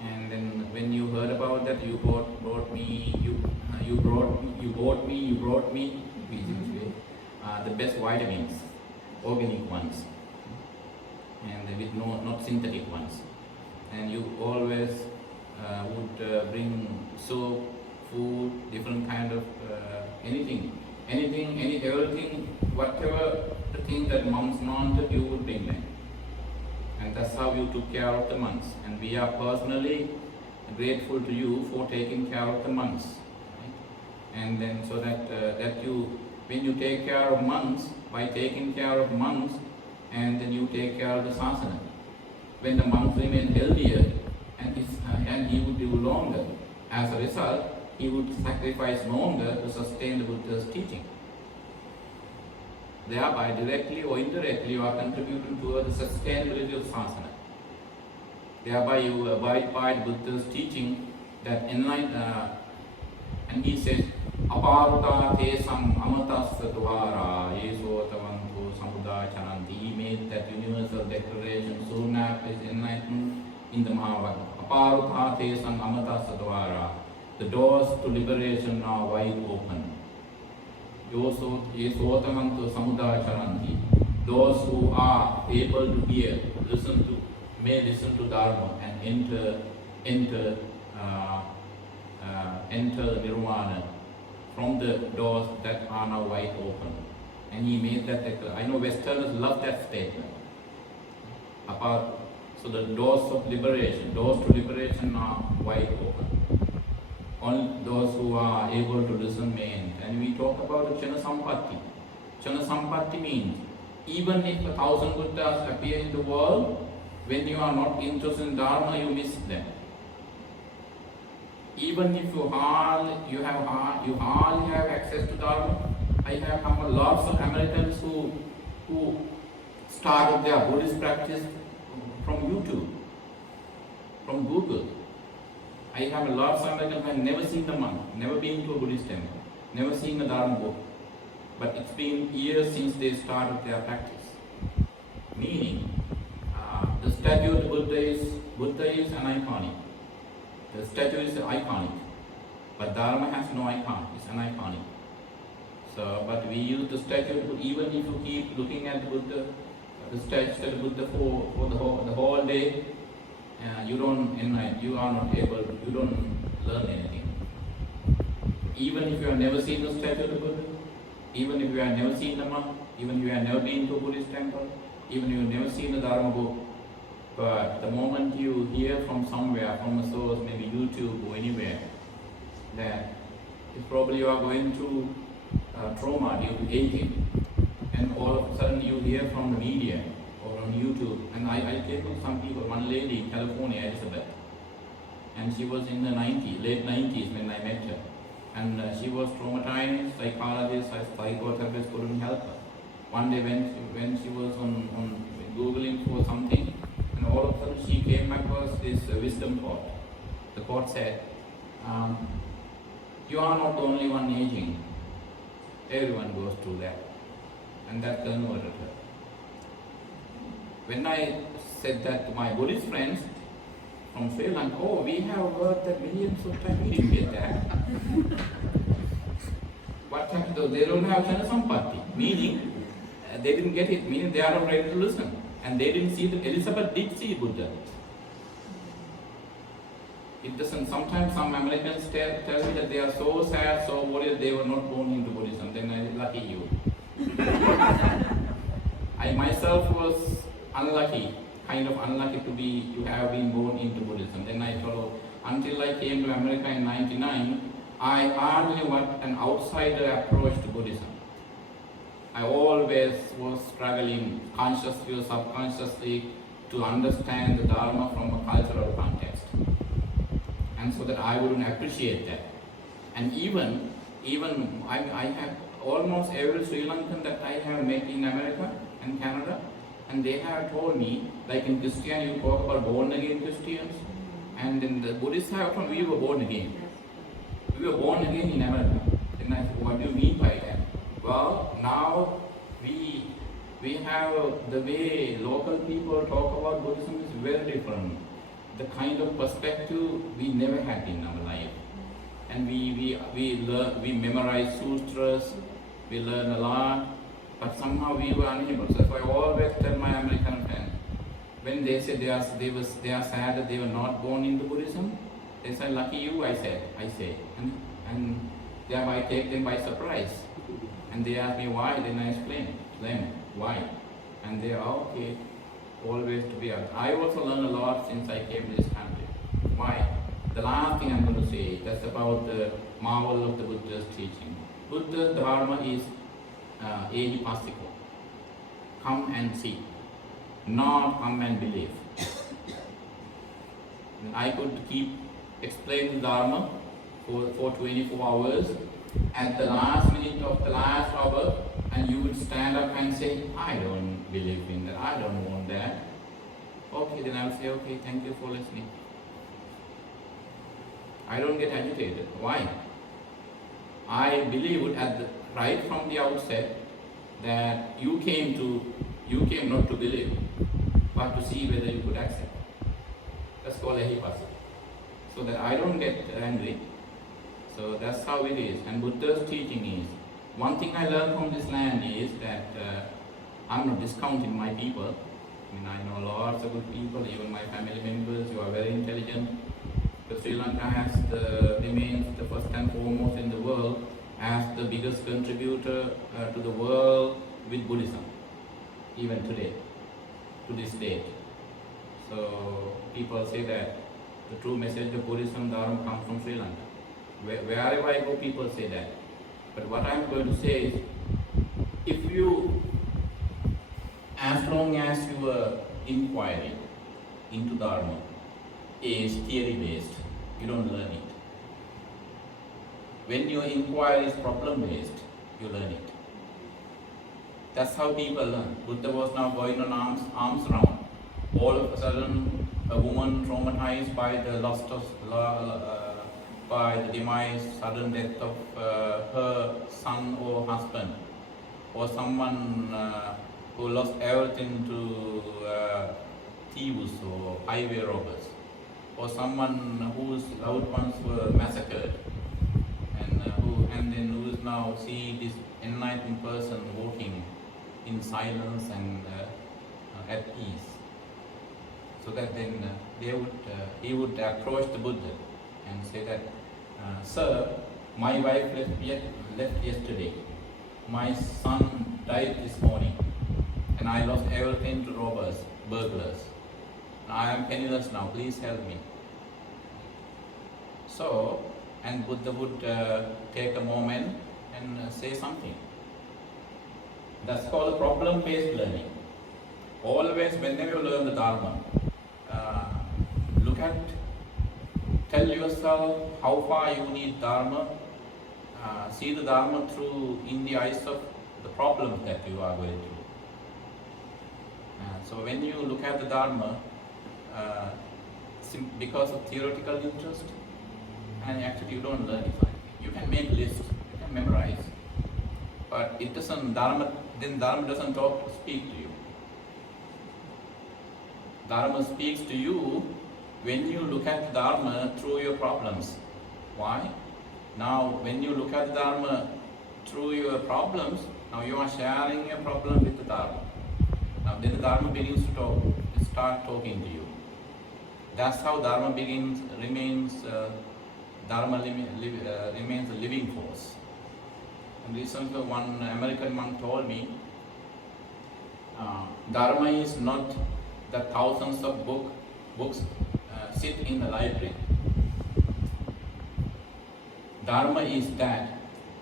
And then when you heard about that, you brought me the best vitamins, organic ones, and with not synthetic ones. And you always would bring soap, food, different kind of everything, whatever the thing that monks wanted, you would bring them. And that's how you took care of the monks. And we are personally grateful to you for taking care of the monks. Right? And then so that when you take care of monks, by taking care of monks, and then you take care of the sasana. When the monks remain healthier and he would live longer, as a result, he would sacrifice longer to sustain the Buddha's teaching. Thereby, directly or indirectly, you are contributing towards the sustainability of sasana. Thereby, you abide by the Buddha's teaching that and he says, Aparuta tesam amatasya dvara yesotavantu samudachananti. He made that universal declaration soon after his enlightenment in the Mahabharata. Aparuta tesam amatasya dvara. The doors to liberation are wide open. Those who are able to hear, may listen to Dharma and enter Nirvana from the doors that are now wide open. And he made that declaration. I know Westerners love that statement. So the doors to liberation are wide open. Only those who are able to listen may enter. And we talk about the Chana Sampatti. Chana Sampatti means, even if 1,000 Buddhas appear in the world, when you are not interested in Dharma, you miss them. Even if you hardly have access to Dharma. I have lots of Americans who started their Buddhist practice from YouTube, from Google. I have lots of Americans who have never seen the monk, never been to a Buddhist temple, never seen a Dharma book. But it's been years since they started their practice. Meaning, the statue of the Buddha is an iconic. The statue is iconic, but Dharma has no icon. It's an iconic. So, but we use the statue. Even if you keep looking at the Buddha, the statue of the Buddha for the whole day, you don't learn anything. Even if you have never seen the statue of the Buddha, even if you have never seen the monk, even if you have never been to a Buddhist temple, even if you have never seen the Dharma book, but the moment you hear from somewhere, from a source, maybe YouTube or anywhere, that it's probably you are going through trauma due to aging, and all of a sudden you hear from the media or on YouTube. And I came with some people, one lady in California, Elizabeth, and she was in the late 90s when I met her. And she was traumatized, psychologist, psychotherapist couldn't help her. One day when she was on Googling for something, And all of a sudden she came across this wisdom quote. The quote said, you are not the only one aging. Everyone goes through that. And that converted her. When I said that to my Buddhist friends from Sri Lanka, oh, we have heard that millions of times, we didn't get that. What happened though? They don't have Chanasampatti, meaning they didn't get it, meaning they are not ready to listen. And they didn't see that Elizabeth did see Buddha. It doesn't, sometimes some Americans tell me that they are so sad, so worried they were not born into Buddhism. Then I lucky you. I myself was unlucky, kind of unlucky to have been born into Buddhism. Then I followed, until I came to America in '99, I hardly what an outsider approach to Buddhism. I always was struggling consciously or subconsciously to understand the Dharma from a cultural context. And so that I wouldn't appreciate that. And even I have almost every Sri Lankan that I have met in America and Canada, and they have told me, like in Christianity, you talk about born again Christians, and in the Buddhists have told we were born again. We were born again in America. And I said, what do you mean by that? Well, now we have the way local people talk about Buddhism is very different. The kind of perspective we never had in our life. And we memorize sutras, we learn a lot, but somehow we were unable. So I always tell my American friends, when they say they are sad that they were not born into Buddhism, they say, lucky you, I say. And thereby I take them by surprise. And they ask me why, then I explain them why. And they are okay, always to be out. I also learned a lot since I came to this country. Why? The last thing I'm going to say, that's about the marvel of the Buddha's teaching. Buddha's Dharma is ehipassiko. Come and see, not come and believe. I could keep explaining Dharma for 24 hours. At the last minute of the last hour, and you would stand up and say, I don't believe in that, I don't want that. Okay, then I will say, okay, thank you for listening. I don't get agitated. Why? I believe right from the outset that you came not to believe, but to see whether you could accept. That's called ehipassiko. So that I don't get angry. So that's how it is. And Buddha's teaching is, one thing I learned from this land is that I'm not discounting my people. I mean, I know lots of good people, even my family members who are very intelligent. But Sri Lanka remains the first and foremost in the world as the biggest contributor to the world with Buddhism, even today, to this date. So people say that the true message of Buddhism Dharma comes from Sri Lanka. Wherever I go, people say that. But what I'm going to say is, as long as your inquiry into Dharma is theory-based, you don't learn it. When your inquiry is problem-based, you learn it. That's how people learn. Buddha was now going on arms round. All of a sudden, a woman traumatized by the by the demise, sudden death of her son or husband, or someone who lost everything to thieves or highway robbers, or someone whose loved ones were massacred, and then who is now seeing this enlightened person walking in silence and at ease. So that then he would approach the Buddha and say that, sir, my wife left yesterday. My son died this morning, and I lost everything to robbers, burglars. I am penniless now, please help me. So, and Buddha would take a moment and say something. That's called problem-based learning. Always, whenever you learn the Dharma, tell yourself how far you need Dharma. See the Dharma in the eyes of the problems that you are going through. So when you look at the Dharma, because of theoretical interest, and actually you don't learn it. You can make lists, you can memorize, but it doesn't, Dharma doesn't speak to you. Dharma speaks to you when you look at Dharma through your problems. Why? Now, when you look at Dharma through your problems, now you are sharing your problem with the Dharma. Now, then the Dharma begins to start talking to you. That's how Dharma remains a living force. And recently, one American monk told me, Dharma is not the thousands of books sit in the library. Dharma is that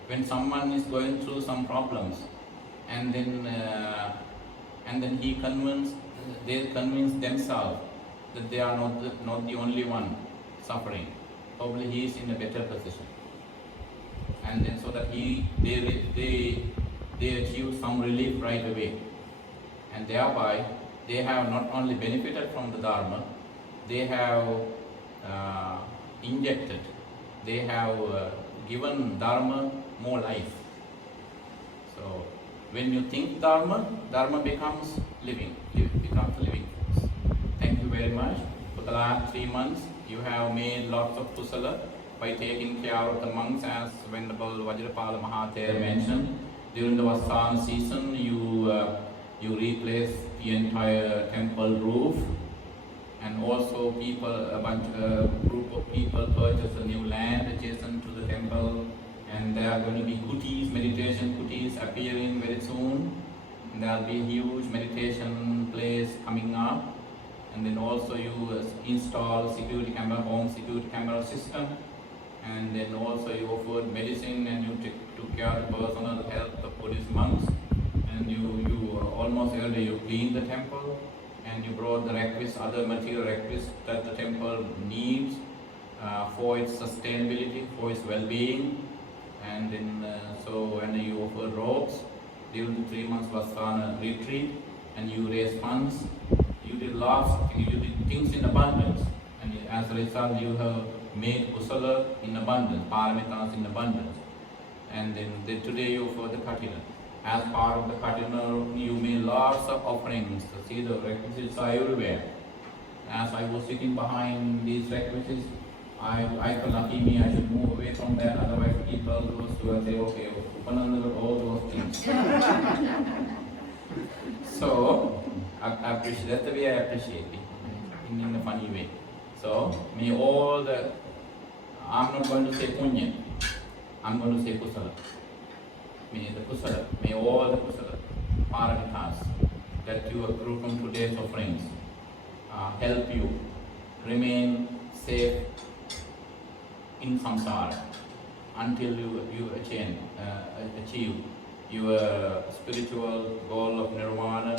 when someone is going through some problems, and then they convince themselves that they are not the only one suffering. Probably he is in a better position, and then so that they achieve some relief right away, and thereby they have not only benefited from the Dharma, they have injected, they have given Dharma more life. So when you think Dharma becomes living force. Thank you very much. For the last 3 months, you have made lots of kusala by taking care of the monks, as Venerable Vajrapala Mahathera mentioned. During the Vassana season, you replace the entire temple roof, and also group of people purchase a new land adjacent to the temple, and there are going to be kutis, meditation kutis appearing very soon. And there will be a huge meditation place coming up, and then also you install home security camera system, and then also you offered medicine, and you took care of the personal health of Buddhist monks, and you almost every day you clean the temple, and you brought the other material requisites that the temple needs for its sustainability, for its well-being, and then and you offered robes during the 3 months Vassana retreat, and you raised funds. You did things in abundance, and as a result you have made kusala in abundance, paramitas in abundance, and then today you offer the Katina. As part of the Katina, you made lots of offerings. See, the requisites are everywhere. As I was sitting behind these requisites, I felt lucky me, I should move away from that, otherwise people will say, okay, Upananda got all those things. So, I appreciate, that's the way I appreciate it, in a funny way. So, may all the, I'm not going to say punya, I'm going to say kusala. May all the kusala, paramitas that you accrue from today's offerings help you remain safe in samsara until you achieve your spiritual goal of nirvana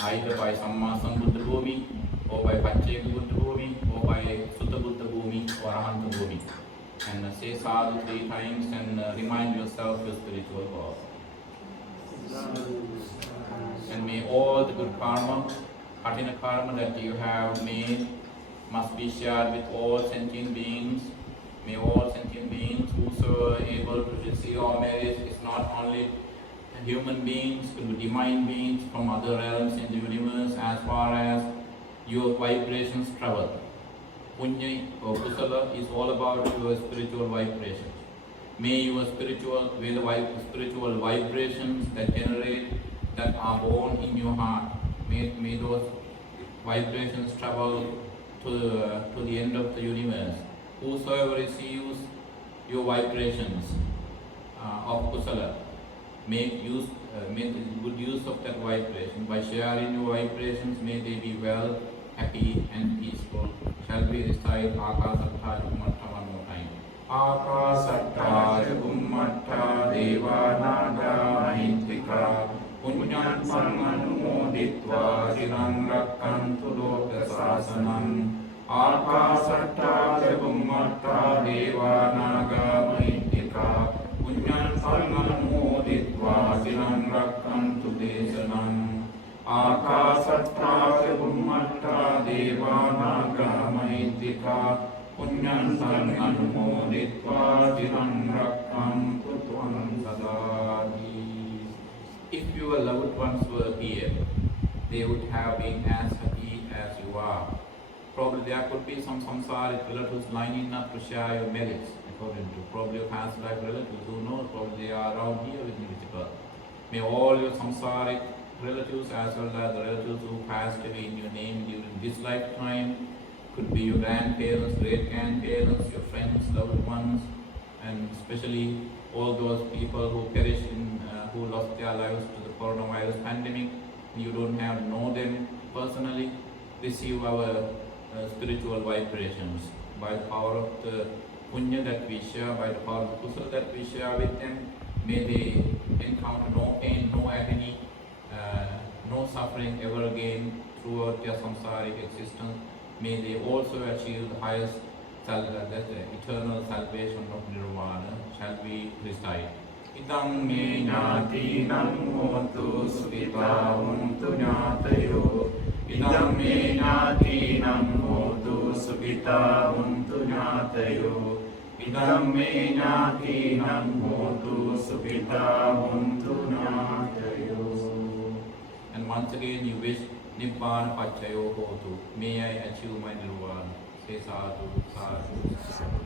either by Samma Sambuddha Bhumi, or by Pacceka Buddha Bhumi, or by Sutta Buddha Bhumi, or Arahanta Bhumi. And say sadhu 3 times and remind yourself your spiritual goal. And may all the good karma, Katina karma that you have made must be shared with all sentient beings. May all sentient beings who are able to receive our merits is not only human beings, could be divine beings from other realms in the universe, as far as your vibrations travel. Punya or kusala is all about your spiritual vibrations. May your spiritual vibrations that generate, that are born in your heart, may those vibrations travel to the end of the universe. Whosoever receives your vibrations of kusala, make good use of that vibration. By sharing your vibrations, may they be well, happy and peaceful. Shall we recite Akasattha Jummatta one more time? Akasattha Jummatta Devanaga Mahittika Punyan Pamanumoditva Chiran Rakkantu Loka Sasanam. Akasattha Jummatta Devanaga Mahittika Punyan Pamanumoditva Chiran Rakkantu Desanam. ආකාසත්තා බුම්මත්තා දේවානාගා මහිද්దికා පුඤ්ඤන්තං අනුමෝදිत्वा චිරං රක්ඛන්තු ත්වං සදාති. If your loved ones were here, they would have been as happy as you are. Probably there could be some samsaric relatives lining up to share your merits, according to probably your past life relatives who know probably they are around here with you with birth. May all your samsaric relatives as well as the relatives who passed away in your name during this lifetime, could be your grandparents, great-grandparents, your friends, loved ones, and especially all those people who perished who lost their lives to the coronavirus pandemic. You don't have to know them personally. Receive our spiritual vibrations by the power of the punya that we share, by the power of the kusala that we share with them. May they encounter no pain, no agony, no suffering ever again throughout their samsaric existence. May they also achieve the highest eternal salvation of nirvana. Shall we recite? Idam me jnatinam hotu sukita hontu jnatayo. Idam me jnatinam hotu sukita hontu jnatayo. Idam me jnatinam hotu sukita hontu jnatayo. And once again you wish Nibbana Pachayo Hotu. May I achieve my nirvana. Say sadhu, sadhu, sadhu.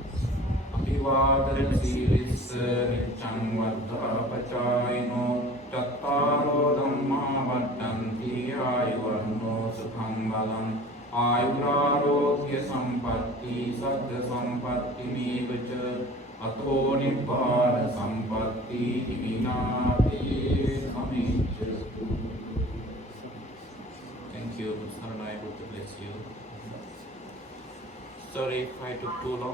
Abhivadana Sirissa Nityam Vaddha Pachayino Tattaro Dhamma Vaddanti Ayuvarno Sukham Balam Ayurarogya Sampatti Saddha Sampatti Mevacha Ato Nibbana Sampatti Divinate Samicchatu. Thank you, Saranai, God bless you. Sorry if I took too long.